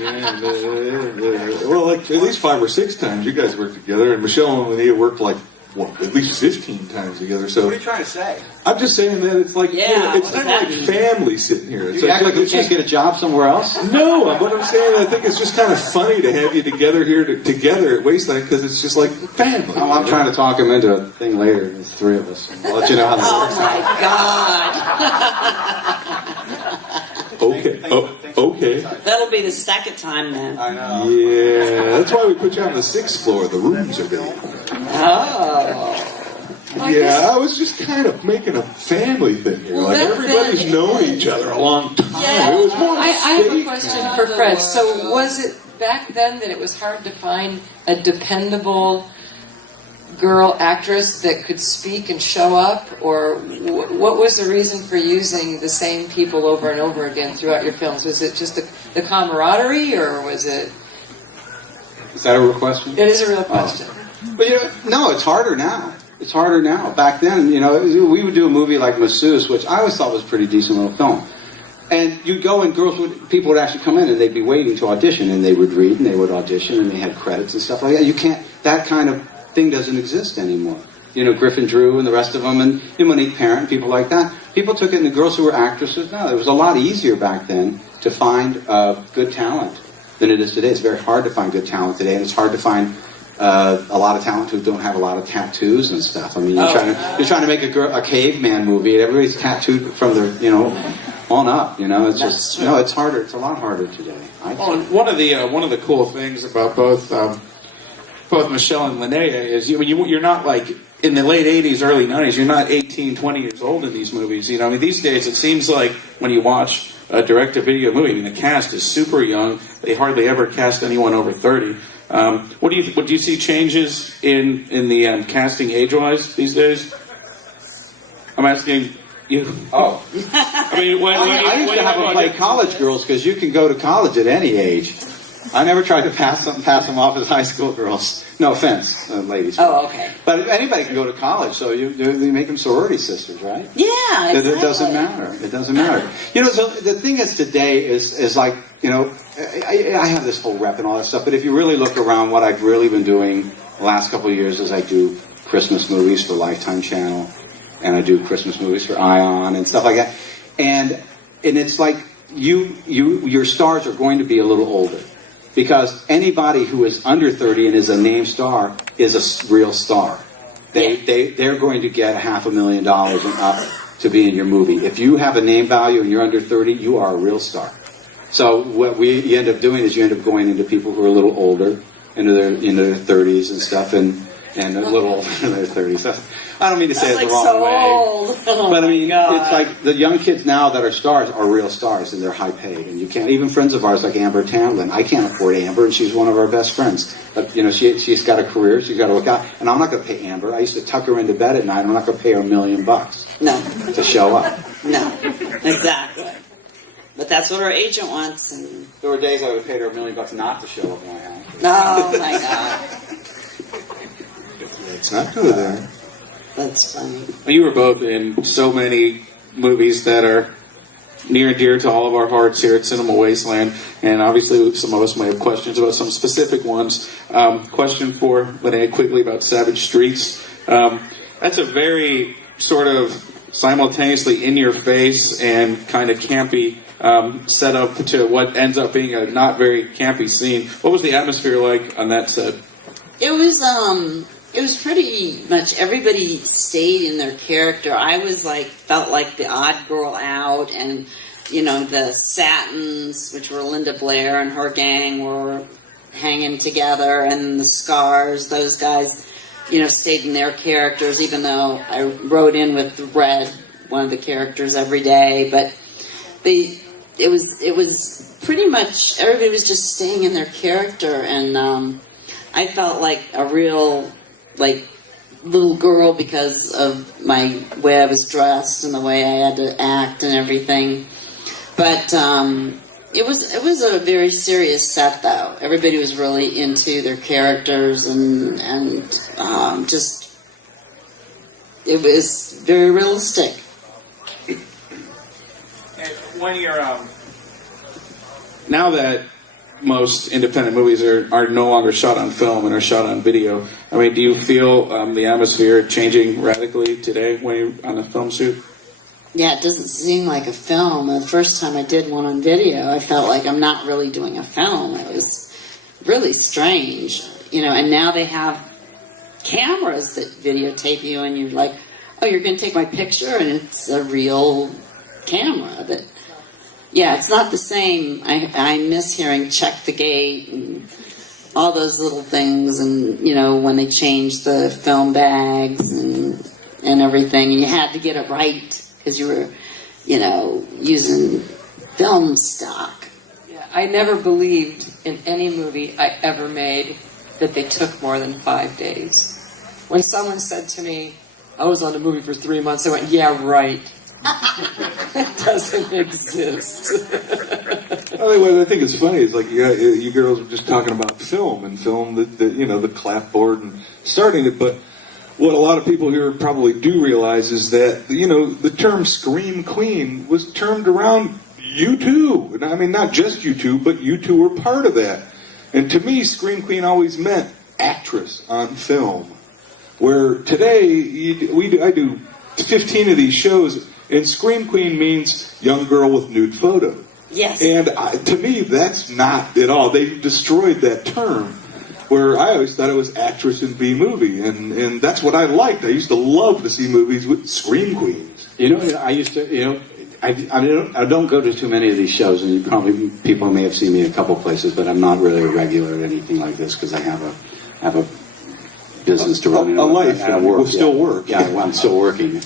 Yeah, well, at least 5 or 6 times you guys worked together, and Michelle and Linnea worked at least 15 times together. So What are you trying to say? I'm just saying that it's like Yeah, it's what not does that like mean? family sitting here. It's You act like we can't get a job somewhere else? no, what I'm saying, I think it's just kind of funny to have you together here together at Wasteland because it's just like family. Oh, I'm trying to talk him into a thing later. There's 3 of us. I'll let you know how that Oh, works. my God. Okay. Okay. That'll be the second time then. I know. Yeah, that's why we put you on the 6th floor. The rooms are big. Oh. Yeah, I was just kind of making a family thing here. Well, Everybody's known each other a long time. Yeah. It was more I have a steak. question for Fred. So was it back then that it was hard to find a dependable girl actress that could speak and show up? Or what was the reason for using the same people over and over again throughout your films? Was it just the camaraderie, or was it... Is that a real question? It is a real question. But no, it's harder now. It's harder now. Back then, we would do a movie like Masseuse, which I always thought was a pretty decent little film. And you'd go and people would actually come in and they'd be waiting to audition, and they would read and they would audition, and they had credits and stuff like that. That kind of thing doesn't exist anymore. Griffin Drew and the rest of them, and Monique Parent, people like that. People took it, and the girls who were actresses, no, it was a lot easier back then to find good talent than it is today. It's very hard to find good talent today, and it's hard to find a lot of talent who don't have a lot of tattoos and stuff. I mean, you're trying to make a caveman movie, and everybody's tattooed from their, on up. It's just it's harder. It's a lot harder today. And one of the cool things about both Michelle and Linnea is you're not like in the late 80s, early 90s, you're not 18, 20 years old in these movies. You know, I mean, these days it seems like when you watch a direct-to-video movie, I mean, the cast is super young. They hardly ever cast anyone over 30. What do you see changes in the casting age-wise these days? I'm asking you. Oh. I mean, I used to have them play college girls because you can go to college at any age. I never tried to pass them off as high school girls. No offense, ladies. Oh, okay. But anybody can go to college, so you make them sorority sisters, right? Yeah, exactly. It doesn't matter. It doesn't matter. You know, so the thing is today is like, you know, I have this whole rep and all that stuff, but if you really look around, what I've really been doing the last couple of years is I do Christmas movies for Lifetime Channel, and I do Christmas movies for Ion and stuff like that. And it's like your stars are going to be a little older. Because anybody who is under 30 and is a named star is a real star. They're going to get $500,000 and up to be in your movie. If you have a name value and you're under 30, you are a real star. So what you end up doing is you end up going into people who are a little older, into their 30s and stuff, and a little older in their 30s. I don't mean to say it the wrong way. Old. Oh, but I mean, God. it's like the young kids now that are stars are real stars, and they're high paid. And you can't, even friends of ours like Amber Tamlin, I can't afford Amber, and she's one of our best friends. But, you know, she's got a career, she's got to look out. And I'm not going to pay Amber. I used to tuck her into bed at night, and I'm not going to pay her $1 million No. to show up. No, exactly. But that's what our agent wants. And There were days I would have paid her $1 million not to show up in my house. oh my God, Let's not go there. that's funny. Well, you were both in so many movies that are near and dear to all of our hearts here at Cinema Wasteland, and obviously some of us may have questions about some specific ones. Question for Linnea Quigley about Savage Streets. That's a very sort of simultaneously in-your-face and kind of campy setup to what ends up being a not very campy scene. What was the atmosphere like on that set? It was pretty much everybody stayed in their character. I was felt like the odd girl out, and you know, the Satins, which were Linda Blair and her gang, were hanging together, and the Scars, those guys, you know, stayed in their characters, even though I wrote in with Red, one of the characters, every day. But it was pretty much everybody was just staying in their character, and I felt like a real little girl because of my way I was dressed and the way I had to act and everything. But it was a very serious set, though. Everybody was really into their characters, and just it was very realistic. And when you're now that most independent movies are no longer shot on film and are shot on video, I mean, do you feel the atmosphere changing radically today when you're on a film shoot? Yeah, it doesn't seem like a film. The first time I did one on video, I felt like I'm not really doing a film. It was really strange, you know. And now they have cameras that videotape you, and you're like, oh, you're going to take my picture, and it's a real camera. That, yeah, it's not the same. I miss hearing check the gate and all those little things, and you know, when they changed the film bags and everything, and you had to get it right because you were, you know, using film stock. Yeah, I never believed in any movie I ever made that they took more than 5 days. When someone said to me, I was on a movie for 3 months, I went, yeah, right. It doesn't exist. What I think is funny is like you girls were just talking about film and film, the clapboard and starting it, but what a lot of people here probably do realize is that, you know, the term Scream Queen was termed around you two. And I mean, not just you two, but you two were part of that. And to me, Scream Queen always meant actress on film. Where today, I do 15 of these shows, and Scream Queen means young girl with nude photo. Yes. And to me, that's not at all. They destroyed that term. Where I always thought it was actress in B-movie, and that's what I liked. I used to love to see movies with Scream Queens. You know, I used to, you know, I don't go to too many of these shows, and people may have seen me in a couple places, but I'm not really a regular at anything like this because I have a business to run. A life, and I and we'll still work. Yeah, well, I'm still working.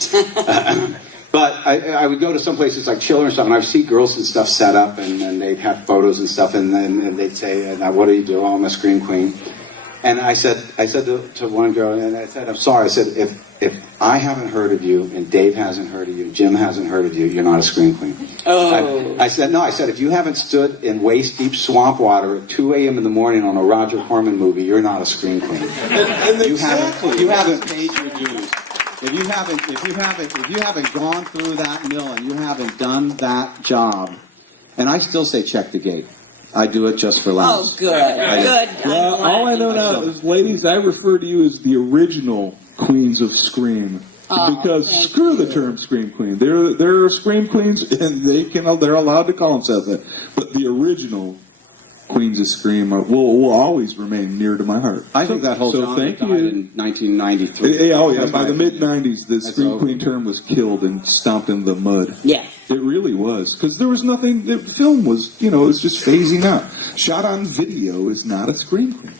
But I would go to some places like Chiller and stuff, and I'd see girls and stuff set up, and they'd have photos and stuff, and then they'd say, "What do you do?" "Oh, I'm a scream queen." And I said to one girl, and I said, "I'm sorry." I said, if I haven't heard of you, and Dave hasn't heard of you, Jim hasn't heard of you, you're not a scream queen. Oh. I said, no. I said, if you haven't stood in waist-deep swamp water at 2 a.m. in the morning on a Roger Corman movie, you're not a scream queen. You haven't paid your dues. If you haven't gone through that mill and you haven't done that job, and I still say check the gate. I do it just for laughs. Oh, good. Good. Well, all I know now is, ladies, I refer to you as the original queens of scream. Because screw the term scream queen. There are scream queens, and they're allowed to call themselves that. But the original queens of scream will always remain near to my heart. I think that whole genre thank died you. in 1993. Oh yeah, by the mid-'90s, the scream queen term was killed and stomped in the mud. Yeah. It really was, because there was nothing. The film was, it was just phasing out. Shot on video is not a scream queen.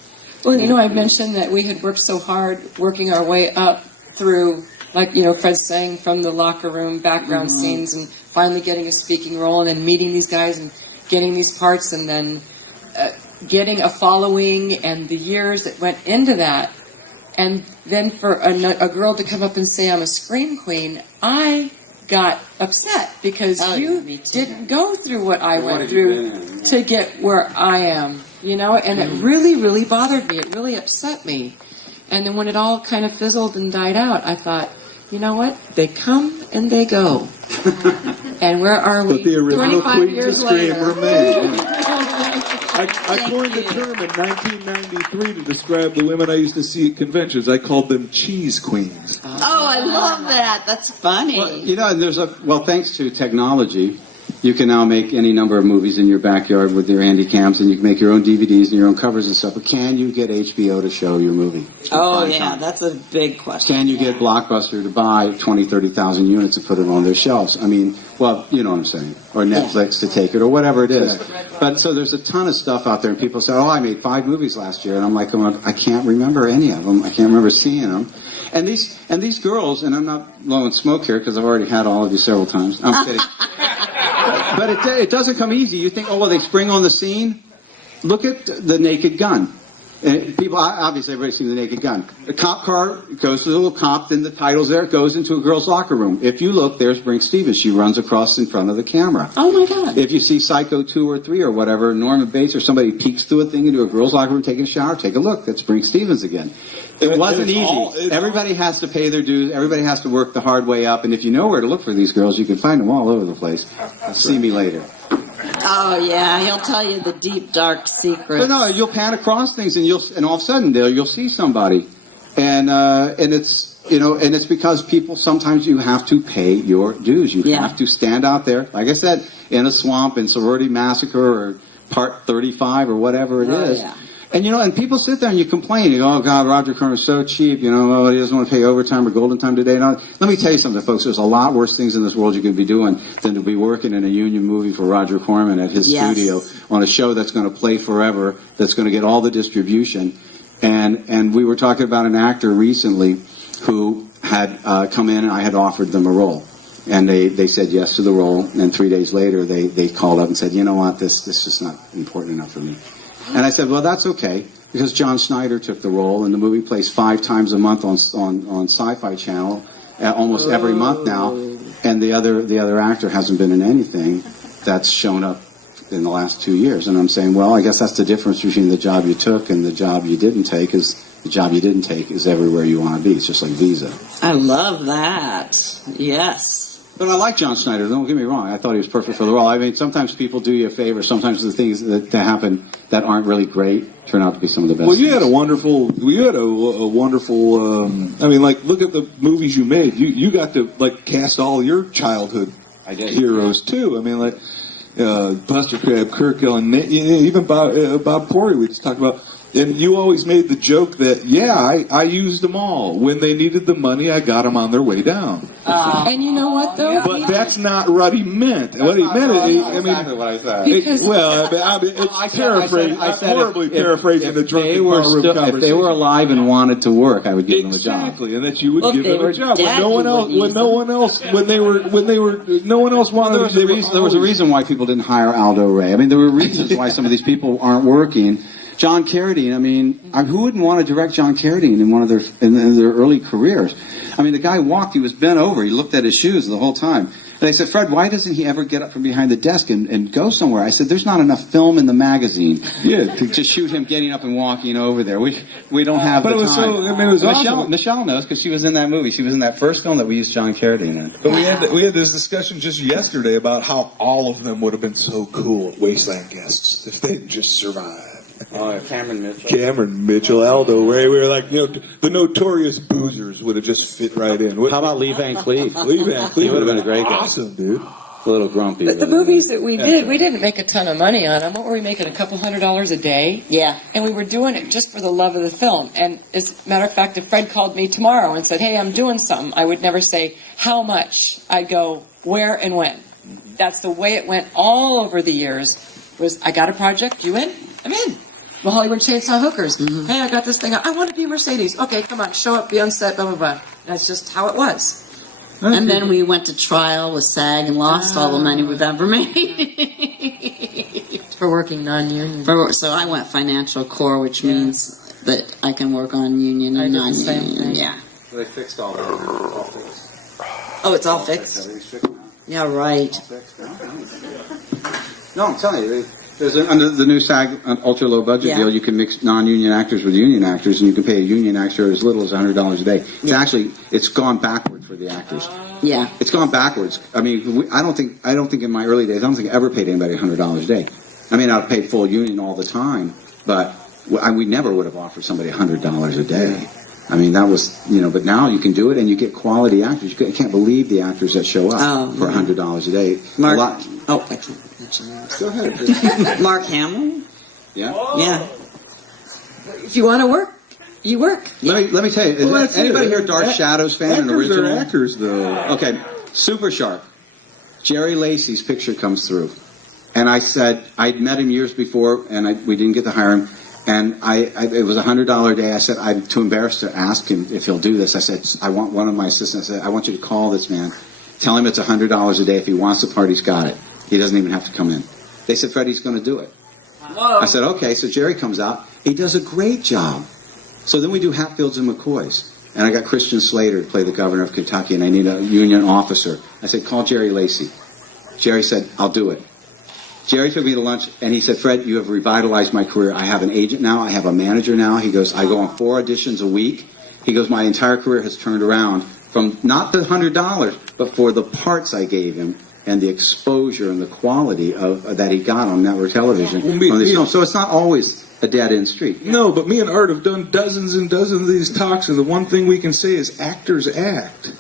Well, I mentioned that we had worked so hard working our way up through, like, Fred's saying, from the locker room background scenes and finally getting a speaking role and then meeting these guys and getting these parts and then getting a following and the years that went into that. And then for a girl to come up and say, I'm a scream queen, I got upset because you didn't go through what I went through to get where I am, and it really, really bothered me. It really upset me. And then when it all kind of fizzled and died out, I thought, you know what? They come and they go. And where are we? But the original 25 queens years of scream later. remain. I coined the term in 1993 to describe the women I used to see at conventions. I called them cheese queens. Oh, I love that. That's funny. Well, and thanks to technology, you can now make any number of movies in your backyard with your handy cams, and you can make your own DVDs and your own covers and stuff. But can you get HBO to show your movie? Oh, yeah, that's a big question. Can you get Blockbuster to buy 20, 30,000 units and put it on their shelves? I mean, well, you know what I'm saying. Or Netflix to take it, or whatever it is. But so there's a ton of stuff out there, and people say, I made 5 movies last year. And I'm like, I can't remember any of them. I can't remember seeing them. And these girls, and I'm not blowing smoke here because I've already had all of you several times. I'm kidding. But it doesn't come easy. You think, they spring on the scene? Look at The Naked Gun. People, obviously, everybody's seen The Naked Gun. The cop car goes to the little cop, then the title's there, it goes into a girl's locker room. If you look, there's Brinke Stevens. She runs across in front of the camera. Oh, my God. If you see Psycho 2 or 3 or whatever, Norman Bates or somebody peeks through a thing into a girl's locker room taking a shower, take a look. That's Brinke Stevens again. It wasn't easy. Everybody has to pay their dues. Everybody has to work the hard way up. And if you know where to look for these girls, you can find them all over the place. See me later. Oh, yeah. He'll tell you the deep, dark secrets. But no, you'll pan across things, and all of a sudden you'll see somebody, and it's because people, sometimes you have to pay your dues. You have to stand out there, like I said, in a swamp, in Sorority Massacre or Part 35 or whatever it is. Yeah. And and people sit there and you complain. You go, oh God, Roger Corman's so cheap. He doesn't want to pay overtime or golden time today. Let me tell you something, folks. There's a lot worse things in this world you could be doing than to be working in a union movie for Roger Corman at his studio on a show that's going to play forever, that's going to get all the distribution. And we were talking about an actor recently who had come in, and I had offered them a role. And they said yes to the role. And 3 days later, they called up and said, you know what, this is just not important enough for me. And I said, well, that's okay, because John Snyder took the role, and the movie plays 5 times a month on Sci-Fi Channel, almost every month now, and the other actor hasn't been in anything that's shown up in the last 2 years. And I'm saying, well, I guess that's the difference between the job you took and the job you didn't take, is the job you didn't take is everywhere you want to be. It's just like Visa. I love that. Yes. But I like John Snyder. Don't get me wrong. I thought he was perfect for the role. I mean, sometimes people do you a favor. Sometimes the things that happen that aren't really great turn out to be some of the best. Well, you had a wonderful. I mean, like, look at the movies you made. You got to cast all your childhood heroes too. I mean, Buster Crabbe, Kirk Ellen, even Bob Corey. We just talked about. And you always made the joke that, I used them all. When they needed the money, I got them on their way down. And you know what, though? But that's not what he meant. What he meant is, exactly what I said. Because- it's paraphrasing. I'm horribly paraphrasing the drunken bar room conversation. If they were alive and wanted to work, I would give them a job. Exactly, and that you would Well, give if they them a were job. dead, No one you else wanted. There was a reason why people didn't hire Aldo Ray. I mean, there were reasons why some of these people aren't working. John Carradine, I mean, who wouldn't want to direct John Carradine in their early careers? I mean, the guy walked, he was bent over, he looked at his shoes the whole time. And I said, Fred, why doesn't he ever get up from behind the desk and go somewhere? I said, there's not enough film in the magazine to shoot him getting up and walking over there. We don't have the time. It was awesome. Michelle knows because she was in that movie. She was in that first film that we used John Carradine in. But we had this discussion just yesterday about how all of them would have been so cool Wasteland guests if they'd just survived. Cameron Mitchell, Aldo Ray. We were like, the notorious boozers would have just fit right in. How about Lee Van Cleef? Lee Van Cleef He would have been a great guy. Awesome, dude. A little grumpy. But the movies that we did, we didn't make a ton of money on them. What were we making, a couple $100 a day? Yeah. And we were doing it just for the love of the film. And as a matter of fact, if Fred called me tomorrow and said, hey, I'm doing something, I would never say how much. I'd go, where and when. That's the way it went all over the years. Was I got a project, you in? I'm in. Well, Hollywood Chainsaw Hookers. Mm-hmm. Hey, I got this thing. I want to be Mercedes. Okay, come on, show up, be on set, blah, blah, blah. That's just how it was. And then we went to trial with SAG and lost all the money we've ever made. For working non-union. So I went financial core, which means that I can work on union and I did the same non-union. thing. Yeah. They fixed all that. All fixed. Oh, it's all fixed? Yeah, right. No, I'm telling you. Under the new SAG ultra-low budget deal, you can mix non-union actors with union actors, and you can pay a union actor as little as $100 a day. It's gone backward for the actors. Yeah. It's gone backwards. I mean, I don't think in my early days, I don't think I ever paid anybody $100 a day. I mean, I've paid full union all the time, but we never would have offered somebody $100 a day. I mean, that was, but now you can do it, and you get quality actors. You can't believe the actors that show up for $100 a day. Mark, a lot. Oh, I can't mention that. Go ahead. Mark Hamill? Yeah? Yeah. If you want to work, you work. Let me tell you, is anybody here Dark Shadows fan? An original? They're actors, though. Okay, Super Shark. Jerry Lacey's picture comes through. And I said, I'd met him years before, and we didn't get to hire him. And it was $100 a day. I said, I'm too embarrassed to ask him if he'll do this. I said, I want one of my assistants. I said, I want you to call this man. Tell him it's $100 a day. If he wants the part, he's got it. He doesn't even have to come in. They said, Freddie's going to do it. I said, okay. So Jerry comes out. He does a great job. So then we do Hatfields and McCoys. And I got Christian Slater to play the governor of Kentucky, and I need a union officer. I said, call Jerry Lacey. Jerry said, I'll do it. Jerry took me to lunch, and he said, Fred, you have revitalized my career. I have an agent now. I have a manager now. He goes, I go on 4 auditions a week. He goes, my entire career has turned around from not the $100, but for the parts I gave him and the exposure and the quality that he got on network television. So it's not always a dead-end street. No, but me and Art have done dozens and dozens of these talks, and the one thing we can say is actors act.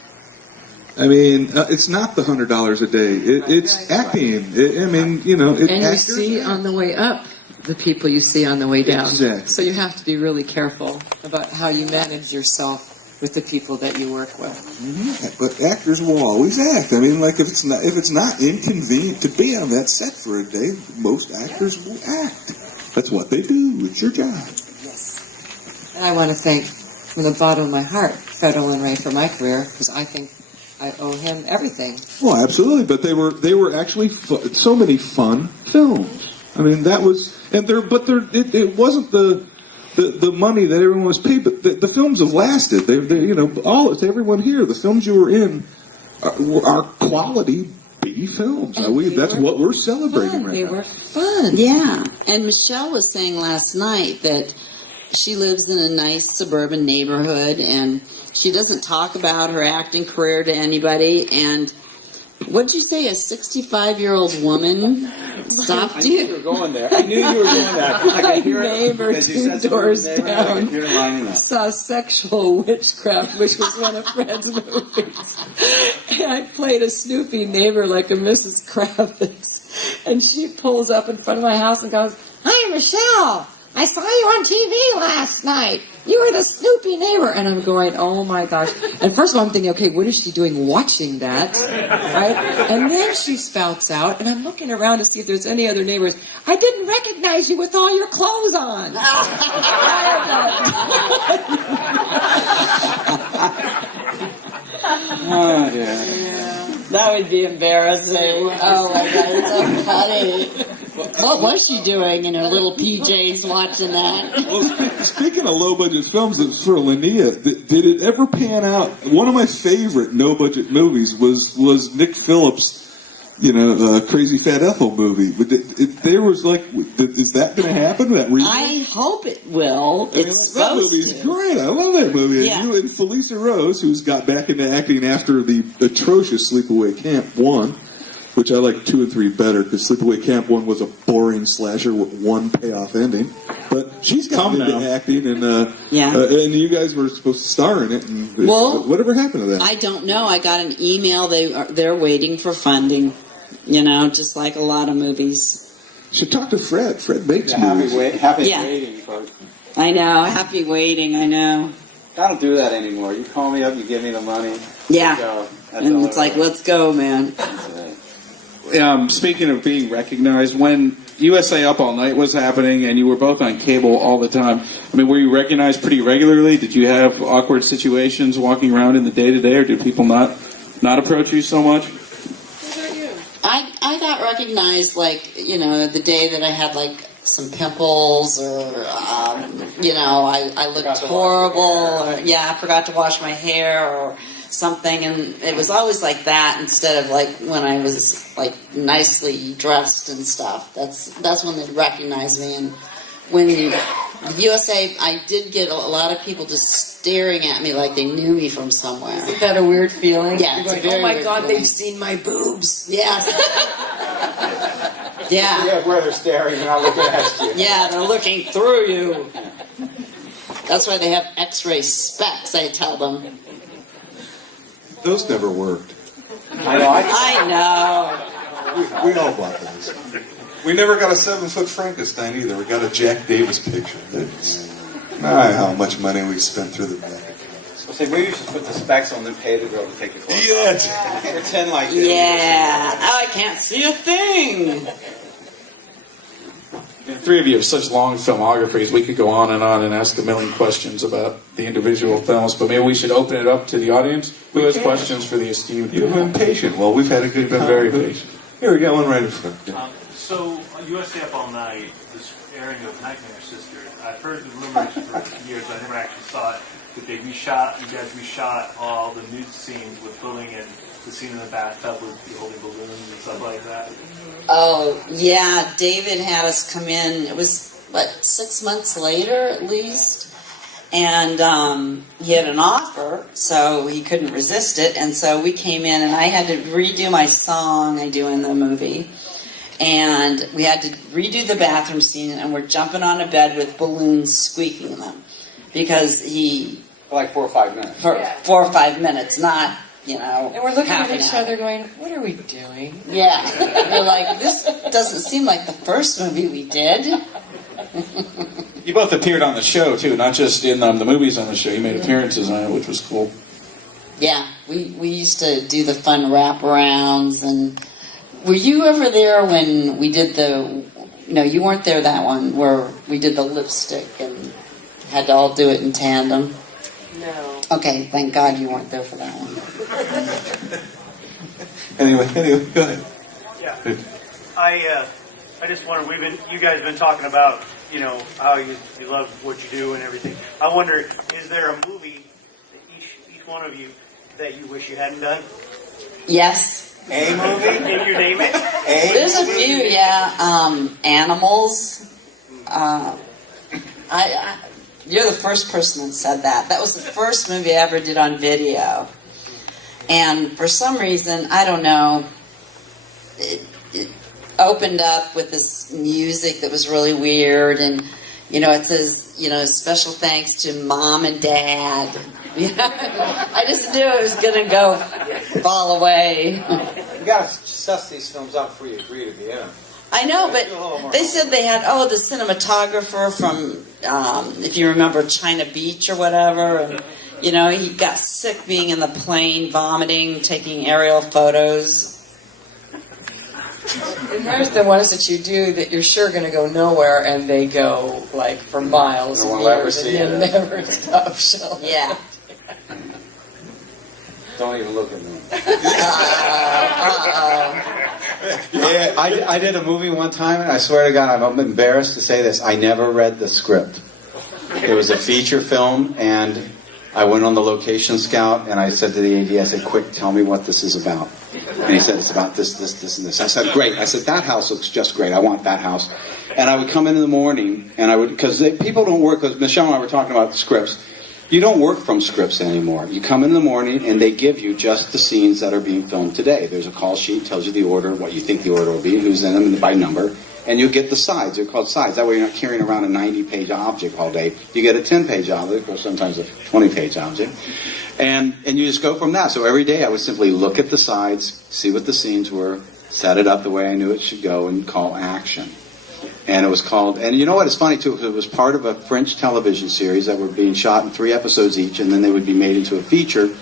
I mean, it's not the $100 a day. It's acting. And you see on the way up the people you see on the way down. Exactly. So you have to be really careful about how you manage yourself with the people that you work with. Mm-hmm. But actors will always act. I mean, like if it's not inconvenient to be on that set for a day, most actors will act. That's what they do. It's your job. Yes. And I want to thank, from the bottom of my heart, Fred Olen Ray for my career, because I think I owe him everything. Well, absolutely. But they were actually so many fun films. I mean, that was, it wasn't the money that everyone was paid, but the films have lasted. Everyone here, the films you were in are quality B films. That's what we're celebrating right now. They were fun. Yeah. And Michelle was saying last night that she lives in a nice suburban neighborhood, and she doesn't talk about her acting career to anybody. And what'd you say, a 65-year-old woman stopped you? I knew you were going there. I knew you were going there. I could hear My neighbor it. 2 doors I down could hear it lining up. saw Sexual Witchcraft, which was one of Fred's movies. And I played a snoopy neighbor like a Mrs. Kravitz. And she pulls up in front of my house and goes, "Hi, Michelle. I saw you on TV last night. You were the Snoopy neighbor. And I'm going, oh my gosh. And first of all, I'm thinking, okay, what is she doing watching that? Right? And then she spouts out, and I'm looking around to see if there's any other neighbors. I didn't recognize you with all your clothes on. Oh, yeah. That would be embarrassing. Oh my God, it's so funny. What was she doing in her little PJs watching that? Well, speaking of low-budget films, for Linnea, did it ever pan out? One of my favorite no-budget movies was Nick Phillips' Crazy Fat Ethel movie. But there was is that going to happen? That remake? I hope it will. That movie's great. I love that movie. Yeah. You and Felicia Rose, who's got back into acting after the atrocious Sleepaway Camp 1, which I like 2 and 3 better, because Sleepaway Camp 1 was a boring slasher with one payoff ending. But she's gotten into acting, and and you guys were supposed to star in it. And whatever happened to that? I don't know. I got an email. They're waiting for funding. Just like a lot of movies. Should talk to Fred. Fred makes movies. Happy waiting, folks. I know. Happy waiting. I know. I don't do that anymore. You call me up, you give me the money. Yeah. Go. And it's like, let's go, man. Speaking of being recognized, when USA Up All Night was happening and you were both on cable all the time, I mean, were you recognized pretty regularly? Did you have awkward situations walking around in the day-to-day, or did people not approach you so much? I got recognized, the day that I had, some pimples, or, I looked horrible, or, I forgot to wash my hair, or something, and it was always like that instead of, when I was, nicely dressed and stuff. That's when they'd recognize me, and when the USA, I did get a lot of people just staring at me like they knew me from somewhere. Isn't that a weird feeling? Yeah, You're it's going, oh my weird God, feeling. they've seen my boobs. Yes. Yeah. Yeah, where they're staring and not looking at you. Yeah, they're looking through you. That's why they have X-ray specs, I tell them. Those never worked. I know. We all bought those. We never got a 7-foot Frankenstein either. We got a Jack Davis picture. That's how much money we spent through the back. Well, see, we used to put the specs on and pay the girl to take the clothes Yes. off. Pretend like this. Yeah. Oh, I can't see a thing. The three of you have such long filmographies. We could go on and ask a million questions about the individual films, but maybe we should open it up to the audience. Who has questions for the esteemed? You've been patient. Well, we've had a good You've been very patient. Here, we got one right in front. Yeah. So, USA Up All Night, this airing of Nightmare Sisters, I've heard the rumors for years, I never actually saw it, that you guys reshot all the nude scenes with filling in the scene in the bathtub with you holding balloons and stuff like that. Oh, yeah. David had us come in. It was, 6 months later at least? And he had an offer, so he couldn't resist it. And so we came in, and I had to redo my song I do in the movie. And we had to redo the bathroom scene, and we're jumping on a bed with balloons squeaking them. Because For like 4 or 5 minutes. For 4 or 5 minutes, not, And we're looking half at an each hour. other going, what are we doing? Yeah. We're like, this doesn't seem like the first movie we did. You both appeared on the show, too, not just in the movies on the show. You made appearances on it, which was cool. Yeah, we used to do the fun wraparounds. And were you ever there when we did no, you weren't there that one, where we did the lipstick and had to all do it in tandem? No. Okay, thank God you weren't there for that one. Anyway, go ahead. Yeah. I just wonder, you guys have been talking about, how you love what you do and everything. I wonder, is there a movie that each one of you that you wish you hadn't done? Yes. A movie? Can you name it? There's a few, yeah. Animals. You're the first person that said that. That was the first movie I ever did on video. And for some reason, I don't know, it opened up with this music that was really weird. And, it says, special thanks to Mom and Dad. I just knew it was going to fall away. You got to suss these films out before you agree to be in them. I I know, but they said they had, the cinematographer from, if you remember, China Beach or whatever, and, you know, he got sick being in the plane, vomiting, taking aerial photos. And there's the ones that you do that you're sure going to go nowhere, and they go, like, for miles and years, and you never stop showing. Yeah. Don't even look at me. Yeah, I did a movie one time, and I swear to God, I'm embarrassed to say this. I never read the script. It was a feature film, and I went on the location scout, and I said to the AD, I said, quick, tell me what this is about. And he said, it's about this, this, this, and this. I said, great. I said, that house looks just great. I want that house. And I would come in the morning, and I would, because people don't work, because Michelle and I were talking about the scripts. You don't work from scripts anymore. You come in the morning, and they give you just the scenes that are being filmed today. There's a call sheet, tells you the order, what you think the order will be, who's in them, by number. And you get the sides. They're called sides. That way you're not carrying around a 90-page object all day. You get a 10-page object, or sometimes a 20-page object. And you just go from that. So every day I would simply look at the sides, see what the scenes were, set it up the way I knew it should go, and call action. And it was called, and you know what, it's funny too, because it was part of a French television series that were being shot in 3 episodes each, and then they would be made into a feature.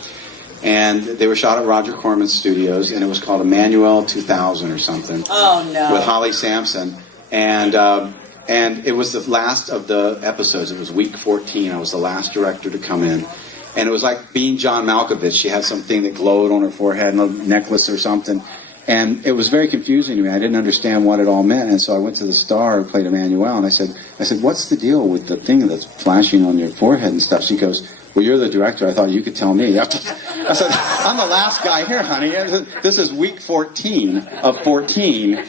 And they were shot at Roger Corman's studios, and it was called Emmanuel 2000 or something. Oh, no. With Holly Sampson. And it was the last of the episodes. It was week 14. I was the last director to come in. And it was like being John Malkovich. She had something that glowed on her forehead, and a necklace or something. And it was very confusing to me. I didn't understand what it all meant. And so I went to the star who played Emmanuel, and I said, what's the deal with the thing that's flashing on your forehead and stuff? She goes, well, you're the director. I thought you could tell me. I said, I'm the last guy here, honey. This is week 14 of 14.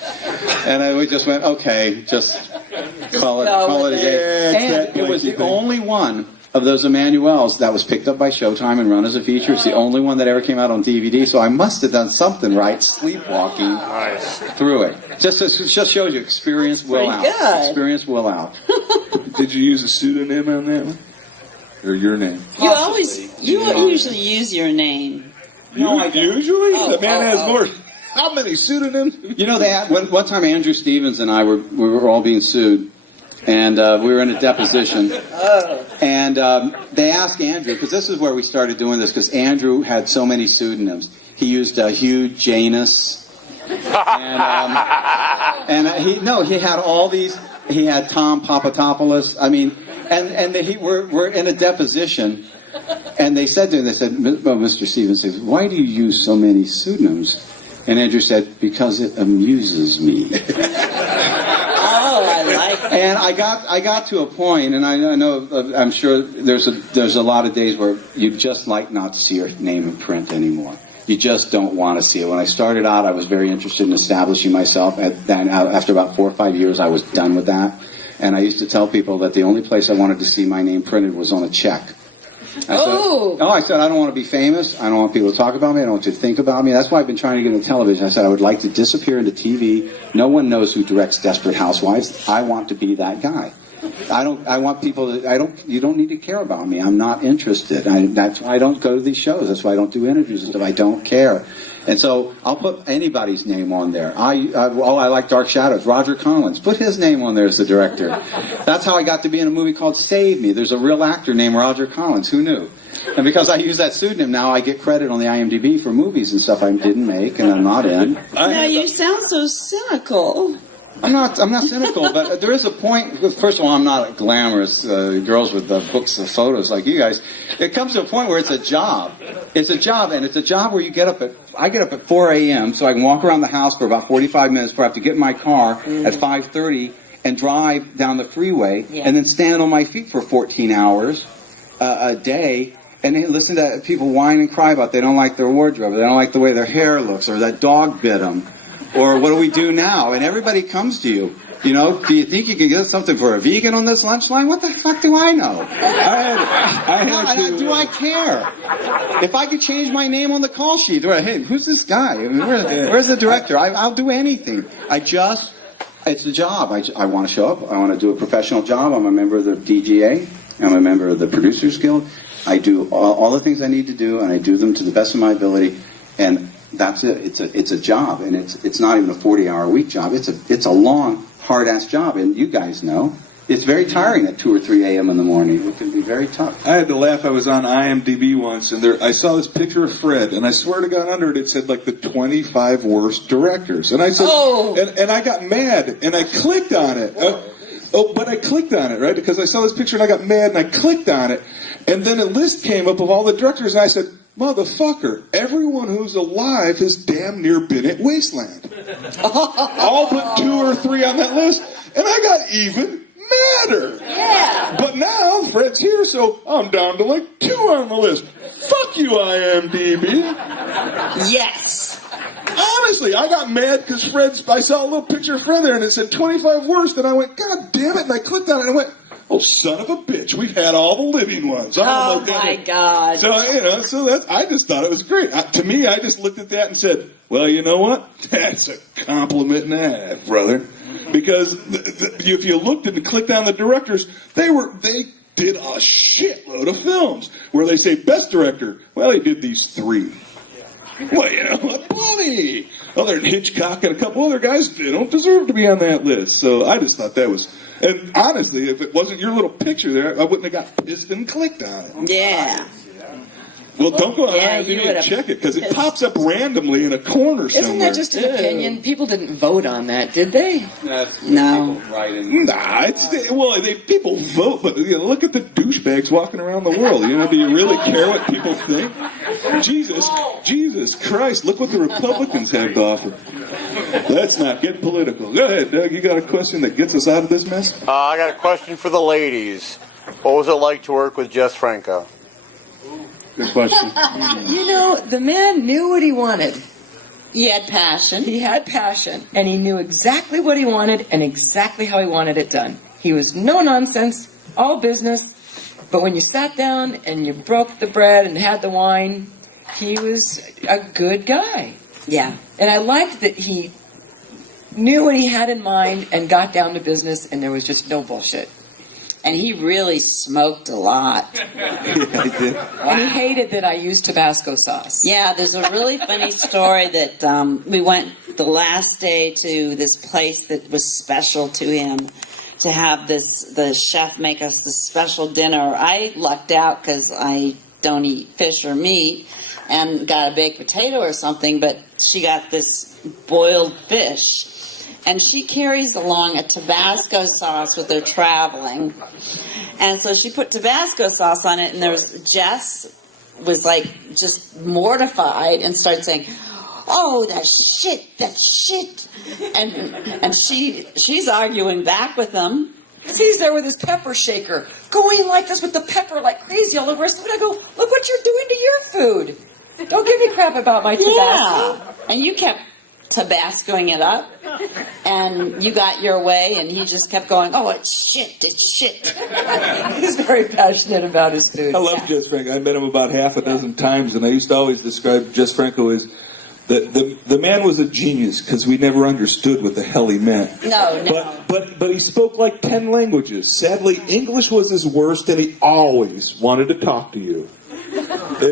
And we just went, okay, just call it a day. And it was the only one of those Emmanuels that was picked up by Showtime and run as a feature. It's the only one that ever came out on DVD, so I must have done something right, sleepwalking through it. Just shows you experience will out. Good. Experience will out. Did you use a pseudonym on that one? Or your name? You usually use your name. Usually? Oh, the man has more. How many pseudonyms? You know, they had, one time Andrew Stevens and I we were all being sued, and we were in a deposition. And they asked Andrew, because this is where we started doing this, because Andrew had so many pseudonyms. He used Hugh Janus. And he had all these. He had Tom Papadopoulos. I mean, and we're in a deposition, and they said to him, Mr. Stevens says, why do you use so many pseudonyms? And Andrew said, because it amuses me. I like that. And I got to a point, and I know, I'm sure there's a lot of days where you just like not to see your name in print anymore. You just don't want to see it. When I started out, I was very interested in establishing myself. After about 4 or 5 years, I was done with that. And I used to tell people that the only place I wanted to see my name printed was on a check. I said, I don't want to be famous. I don't want people to talk about me. I don't want you to think about me. That's why I've been trying to get into television. I said, I would like to disappear into TV. No one knows who directs Desperate Housewives. I want to be that guy. I want people you don't need to care about me. I'm not interested. That's why I don't go to these shows. That's why I don't do interviews and stuff. I don't care. And so I'll put anybody's name on there. I like Dark Shadows. Roger Collins. Put his name on there as the director. That's how I got to be in a movie called Save Me. There's a real actor named Roger Collins. Who knew? And because I use that pseudonym now, I get credit on the IMDb for movies and stuff I didn't make and I'm not in. Now you sound so cynical. I'm not cynical, but there is a point. First of all, I'm not glamorous girls with books of photos like you guys. It comes to a point where it's a job. It's a job, and it's a job where I get up at 4 a.m. so I can walk around the house for about 45 minutes before I have to get in my car at 5:30 and drive down the freeway, and then stand on my feet for 14 hours a day. And then listen to people whine and cry about they don't like their wardrobe, they don't like the way their hair looks, or that dog bit them. Or what do we do now? And everybody comes to you. You know, do you think you can get something for a vegan on this lunch line? What the fuck do I know? Do I care? If I could change my name on the call sheet, hey, who's this guy? Where's the director? I'll do anything. It's a job. I want to show up. I want to do a professional job. I'm a member of the DGA. I'm a member of the Producers Guild. I do all the things I need to do, and I do them to the best of my ability. And that's it. It's a job, and it's not even a 40-hour week job. It's a long, hard-ass job, and you guys know. It's very tiring at 2 or 3 a.m. in the morning. It can be very tough. I had to laugh. I was on IMDb once, and I saw this picture of Fred, and I swear to God, under it said like the 25 worst directors. And I said, and I got mad, and I clicked on it. But I clicked on it, right? Because I saw this picture, and I got mad, and I clicked on it, and then a list came up of all the directors, and I said, motherfucker, everyone who's alive has damn near been at Wasteland. All but 2 or 3 on that list, and I got even madder. Yeah. But now Fred's here, so I'm down to like 2 on the list. Fuck you, IMDb. Yes. Honestly, I got mad because I saw a little picture of Fred there and it said 25 worst, and I went, God damn it, and I clicked on it and I went, oh, son of a bitch, we've had all the living ones. Oh my God. So, I just thought it was great. To me, I just looked at that and said, well, you know what? That's a compliment and a half, brother. Because if you looked and clicked on the directors, they did a shitload of films where they say best director. Well, he did these 3. Well, you know what, plenty. Other than Hitchcock and a couple other guys, they don't deserve to be on that list. So I just thought that was. And honestly, if it wasn't your little picture there, I wouldn't have got pissed and clicked on it. Yeah. Well, don't go on IMDb and check it, because it pops up randomly in a corner somewhere. Isn't that just an opinion? People didn't vote on that, did they? No. People vote, but look at the douchebags walking around the world. Do you really care what people think? Jesus Christ, look what the Republicans have to offer. Let's not get political. Go ahead, Doug. You got a question that gets us out of this mess? I got a question for the ladies. What was it like to work with Jess Franco? Good question. The man knew what he wanted. He had passion. He had passion, and he knew exactly what he wanted and exactly how he wanted it done. He was no nonsense, all business, but when you sat down and you broke the bread and had the wine, he was a good guy. Yeah. And I liked that he knew what he had in mind and got down to business, and there was just no bullshit. And he really smoked a lot. Yeah, he did. And he hated that I used Tabasco sauce. Yeah, there's a really funny story that we went the last day to this place that was special to him to have the chef make us this special dinner. I lucked out because I don't eat fish or meat and got a baked potato or something, but she got this boiled fish. And she carries along a Tabasco sauce with her traveling. And so she put Tabasco sauce on it, and Jess was like just mortified and started saying, oh, that shit. And she's arguing back with him. He's there with his pepper shaker, going like this with the pepper like crazy all over his food. I go, look what you're doing to your food. Don't give me crap about my Tabasco. Yeah. And you kept Tabascoing it up, and you got your way, and he just kept going, oh, it's shit. He's very passionate about his food. I love Jess Franco. I met him about half a dozen times, and I used to always describe Jess Franco as the man was a genius, because we never understood what the hell he meant. No. But he spoke like 10 languages. Sadly, English was his worst, and he always wanted to talk to you.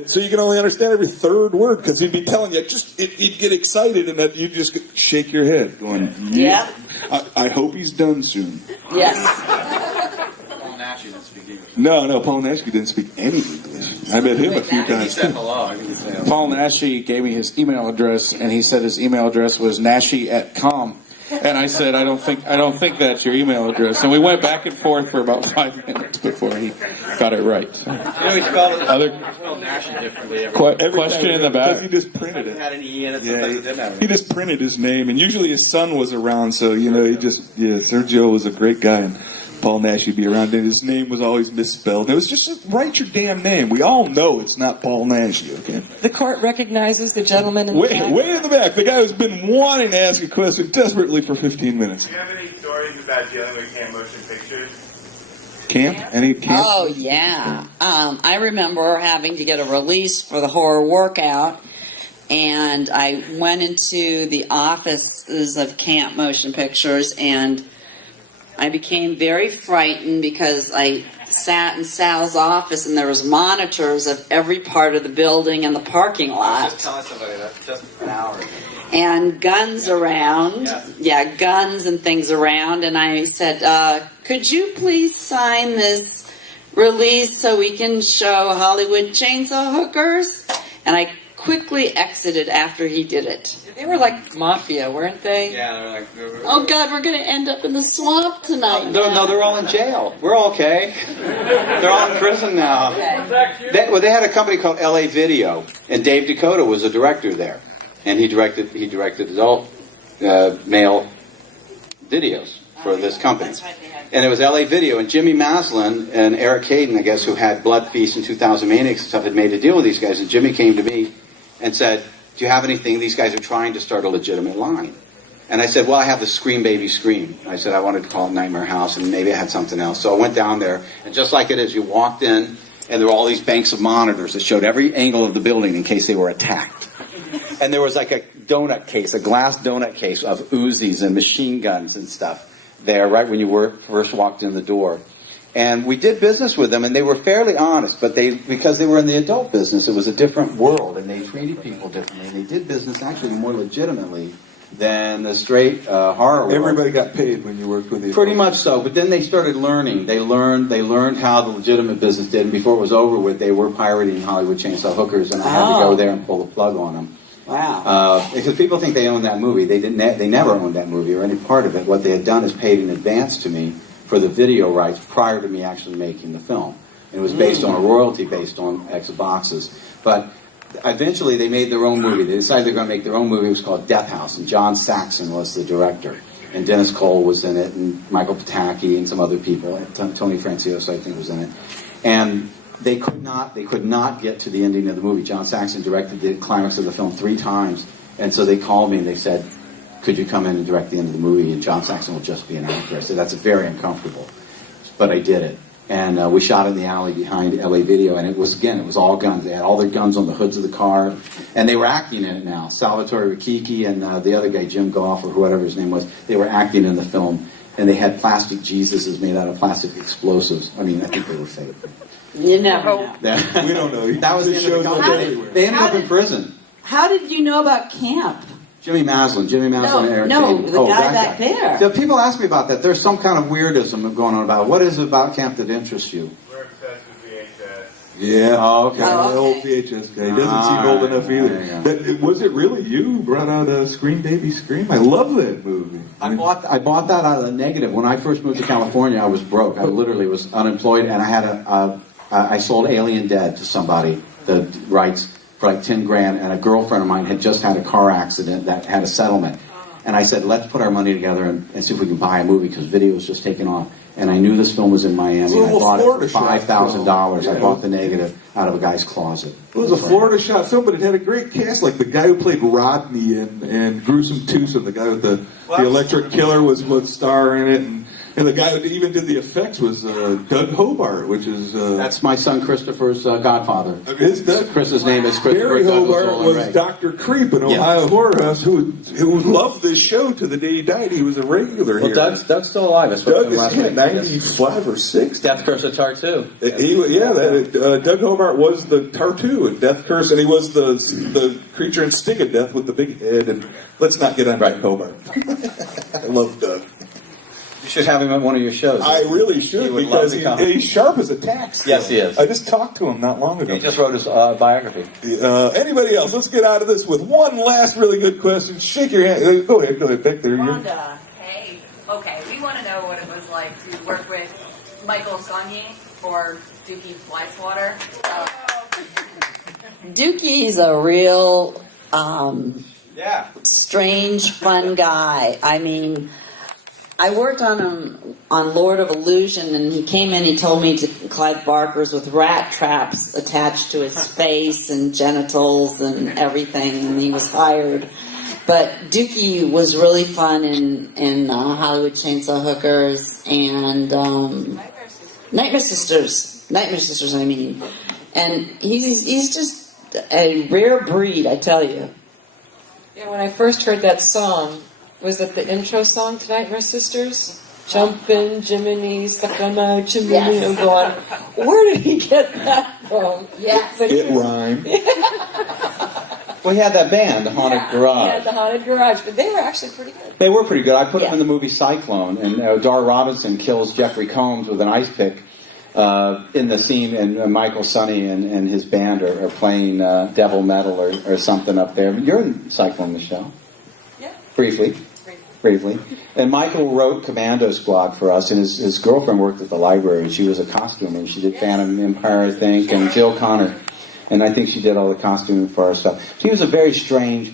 So you can only understand every third word, because he'd be telling you, he'd get excited, and that you'd just shake your head, going, yeah. I hope he's done soon. Yes. Paul Nash didn't speak English. No, Paul Nash didn't speak any English. I met him a few times. He said hello. Paul Nashi gave me his email address, and he said his email address was nashi@com. And I said, I don't think that's your email address. And we went back and forth for about 5 minutes before he got it right. He spelled it Other Nash differently. every question in the back. He just printed it. Had an E in it. Sometimes it didn't have He just printed his name, and usually his son was around, so Sergio was a great guy, and Paul Nash would be around, and his name was always misspelled. It was just write your damn name. We all know it's not Paul Nash, okay? The court recognizes the gentleman in the back. Way in the back, the guy who's been wanting to ask a question desperately for 15 minutes. Do you have any stories about dealing with camp motion pictures? Camp? Any camp? Oh, yeah. I remember having to get a release for the horror workout, and I went into the offices of Camp Motion Pictures, and I became very frightened because I sat in Sal's office and there was monitors of every part of the building and the parking lot. Just telling somebody that just an hour. And guns around. Yes. Yeah, guns and things around. And I said, could you please sign this release so we can show Hollywood Chainsaw Hookers? And I quickly exited after he did it. They were like mafia, weren't they? Yeah, they're like. Oh God, we're going to end up in the swamp tonight. No, they're all in jail. We're all okay. They're all in prison now. They had a company called LA Video, and Dave Dakota was a director there, and he directed adult male videos for this company. That's right, they had. And it was LA Video, and Jimmy Maslin and Eric Hayden, I guess, who had Blood Feast and 2000 Maniacs and stuff, had made a deal with these guys, and Jimmy came to me and said, do you have anything? These guys are trying to start a legitimate line. And I said, well, I have the Scream Baby Scream. And I said, I wanted to call it Nightmare House, and maybe I had something else. So I went down there, and just like it is, you walked in, and there were all these banks of monitors that showed every angle of the building in case they were attacked. And there was like a donut case, a glass donut case of Uzis and machine guns and stuff there right when you first walked in the door. And we did business with them, and they were fairly honest, but because they were in the adult business, it was a different world, and they treated people differently. They did business actually more legitimately than the straight horror world. Everybody got paid when you worked with the Pretty much so, but then they started learning. They learned how the legitimate business did, and before it was over with, they were pirating Hollywood Chainsaw Hookers, and I had to go there and pull the plug on them. Wow. Because people think they own that movie. They didn't. They never owned that movie or any part of it. What they had done is paid in advance to me for the video rights prior to me actually making the film. It was based on a royalty based on X boxes. But eventually they made their own movie. They decided they were going to make their own movie. It was called Death House, and John Saxon was the director. And Dennis Cole was in it, and Michael Pataki, and some other people. Tony Francioso, I think, was in it. And they could not get to the ending of the movie. John Saxon directed the climax of the film 3 times. And so they called me and they said, could you come in and direct the end of the movie, and John Saxon will just be an actor. I said, that's very uncomfortable. But I did it. And we shot in the alley behind LA Video, and it was all guns. They had all their guns on the hoods of the car, and they were acting in it now. Salvatore Riccichi and the other guy, Jim Goff, or whatever his name was, they were acting in the film, and they had plastic Jesuses made out of plastic explosives. I mean, I think they were fake. You never know. We don't know. That was the end of the company. They ended up in prison. How did you know about camp? Jimmy Maslin, and Eric Hayden. The guy back there. So people ask me about that. There's some kind of weirdism going on about it. What is it about camp that interests you? We're obsessed with VHS. Yeah. Oh, okay. The old VHS guy. He doesn't seem old enough either. Was it really you who brought out Scream Baby Scream? I love that movie. I bought that out of the negative. When I first moved to California, I was broke. I literally was unemployed, and I had I sold Alien Dead to somebody, the rights, for like 10 grand, and a girlfriend of mine had just had a car accident that had a settlement. And I said, let's put our money together and see if we can buy a movie, because video was just taking off. And I knew this film was in Miami. I bought it for $5,000. Yeah, I bought the negative out of a guy's closet. It was a Florida shot film, but it had a great cast. Like the guy who played Rodney and Gruesome Twosome, the guy with the electric killer was star in it. And the guy who even did the effects was Doug Hobart, which is... That's my son Christopher's godfather. Chris's name is Christopher. Barry Hobart was Dr. Creep in Ohio Horror House, who loved this show to the day he died. He was a regular here. Doug's still alive. Doug is 95 or 6. Death Curse of Tartu. Doug Hobart was the Tartu in Death Curse, and he was the creature in Sting of Death with the big head. And let's not get on Doug Hobart. I love Doug. You should have him at one of your shows. I really should, because he's sharp as a tack. Yes, he is. I just talked to him not long ago. He just wrote his biography. Anybody else? Let's get out of this with one last really good question. Shake your hand. Go ahead, back there. Rhonda, hey. Okay, we want to know what it was like to work with Michael Gagne for Dookie Fleischwater. Dookie's a real strange, fun guy. I mean, I worked on him on Lord of Illusion, and he came in, he told me to Clive Barker's with rat traps attached to his face and genitals and everything, and he was hired. But Dookie was really fun in Hollywood Chainsaw Hookers and Nightmare Sisters, I mean. And he's just a rare breed, I tell you. Yeah, when I first heard that song, was that the intro song to Nightmare Sisters? Jumpin' Jiminy, stuck on my chimney. I'm going, where did he get that from? Yes. It rhymed. We had that band, the Haunted Garage. Yeah, the Haunted Garage, but they were actually pretty good. They were pretty good. I put them in the movie Cyclone, and Dar Robinson kills Jeffrey Combs with an ice pick in the scene, and Michael Sonny and his band are playing devil metal or something up there. You're in Cyclone, Michelle. Yeah. Briefly. And Michael wrote Commando Squad for us, and his girlfriend worked at the library, and she was a costumer, and she did Phantom Empire, I think, and Jill Connor. And I think she did all the costuming for our stuff. He was a very strange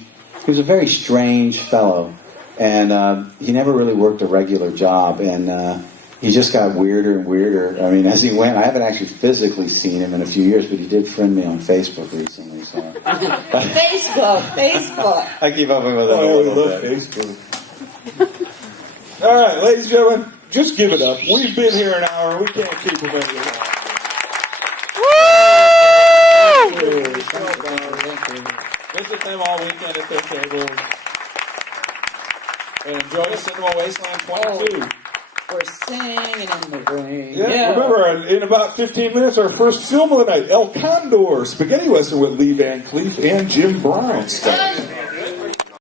fellow, and he never really worked a regular job, and he just got weirder and weirder. I mean, as he went, I haven't actually physically seen him in a few years, but he did friend me on Facebook recently. So Facebook. I keep up with him a Oh, we little love bit. Facebook. All right, ladies and gentlemen, just give it up. We've been here an hour. We can't keep them any longer. Visit them all weekend at their tables. And enjoy Cinema Wasteland 22. We're singing in the rain. Yeah, remember, in about 15 minutes, our first film of the night, El Condor, Spaghetti Western with Lee Van Cleef and Jim Brown.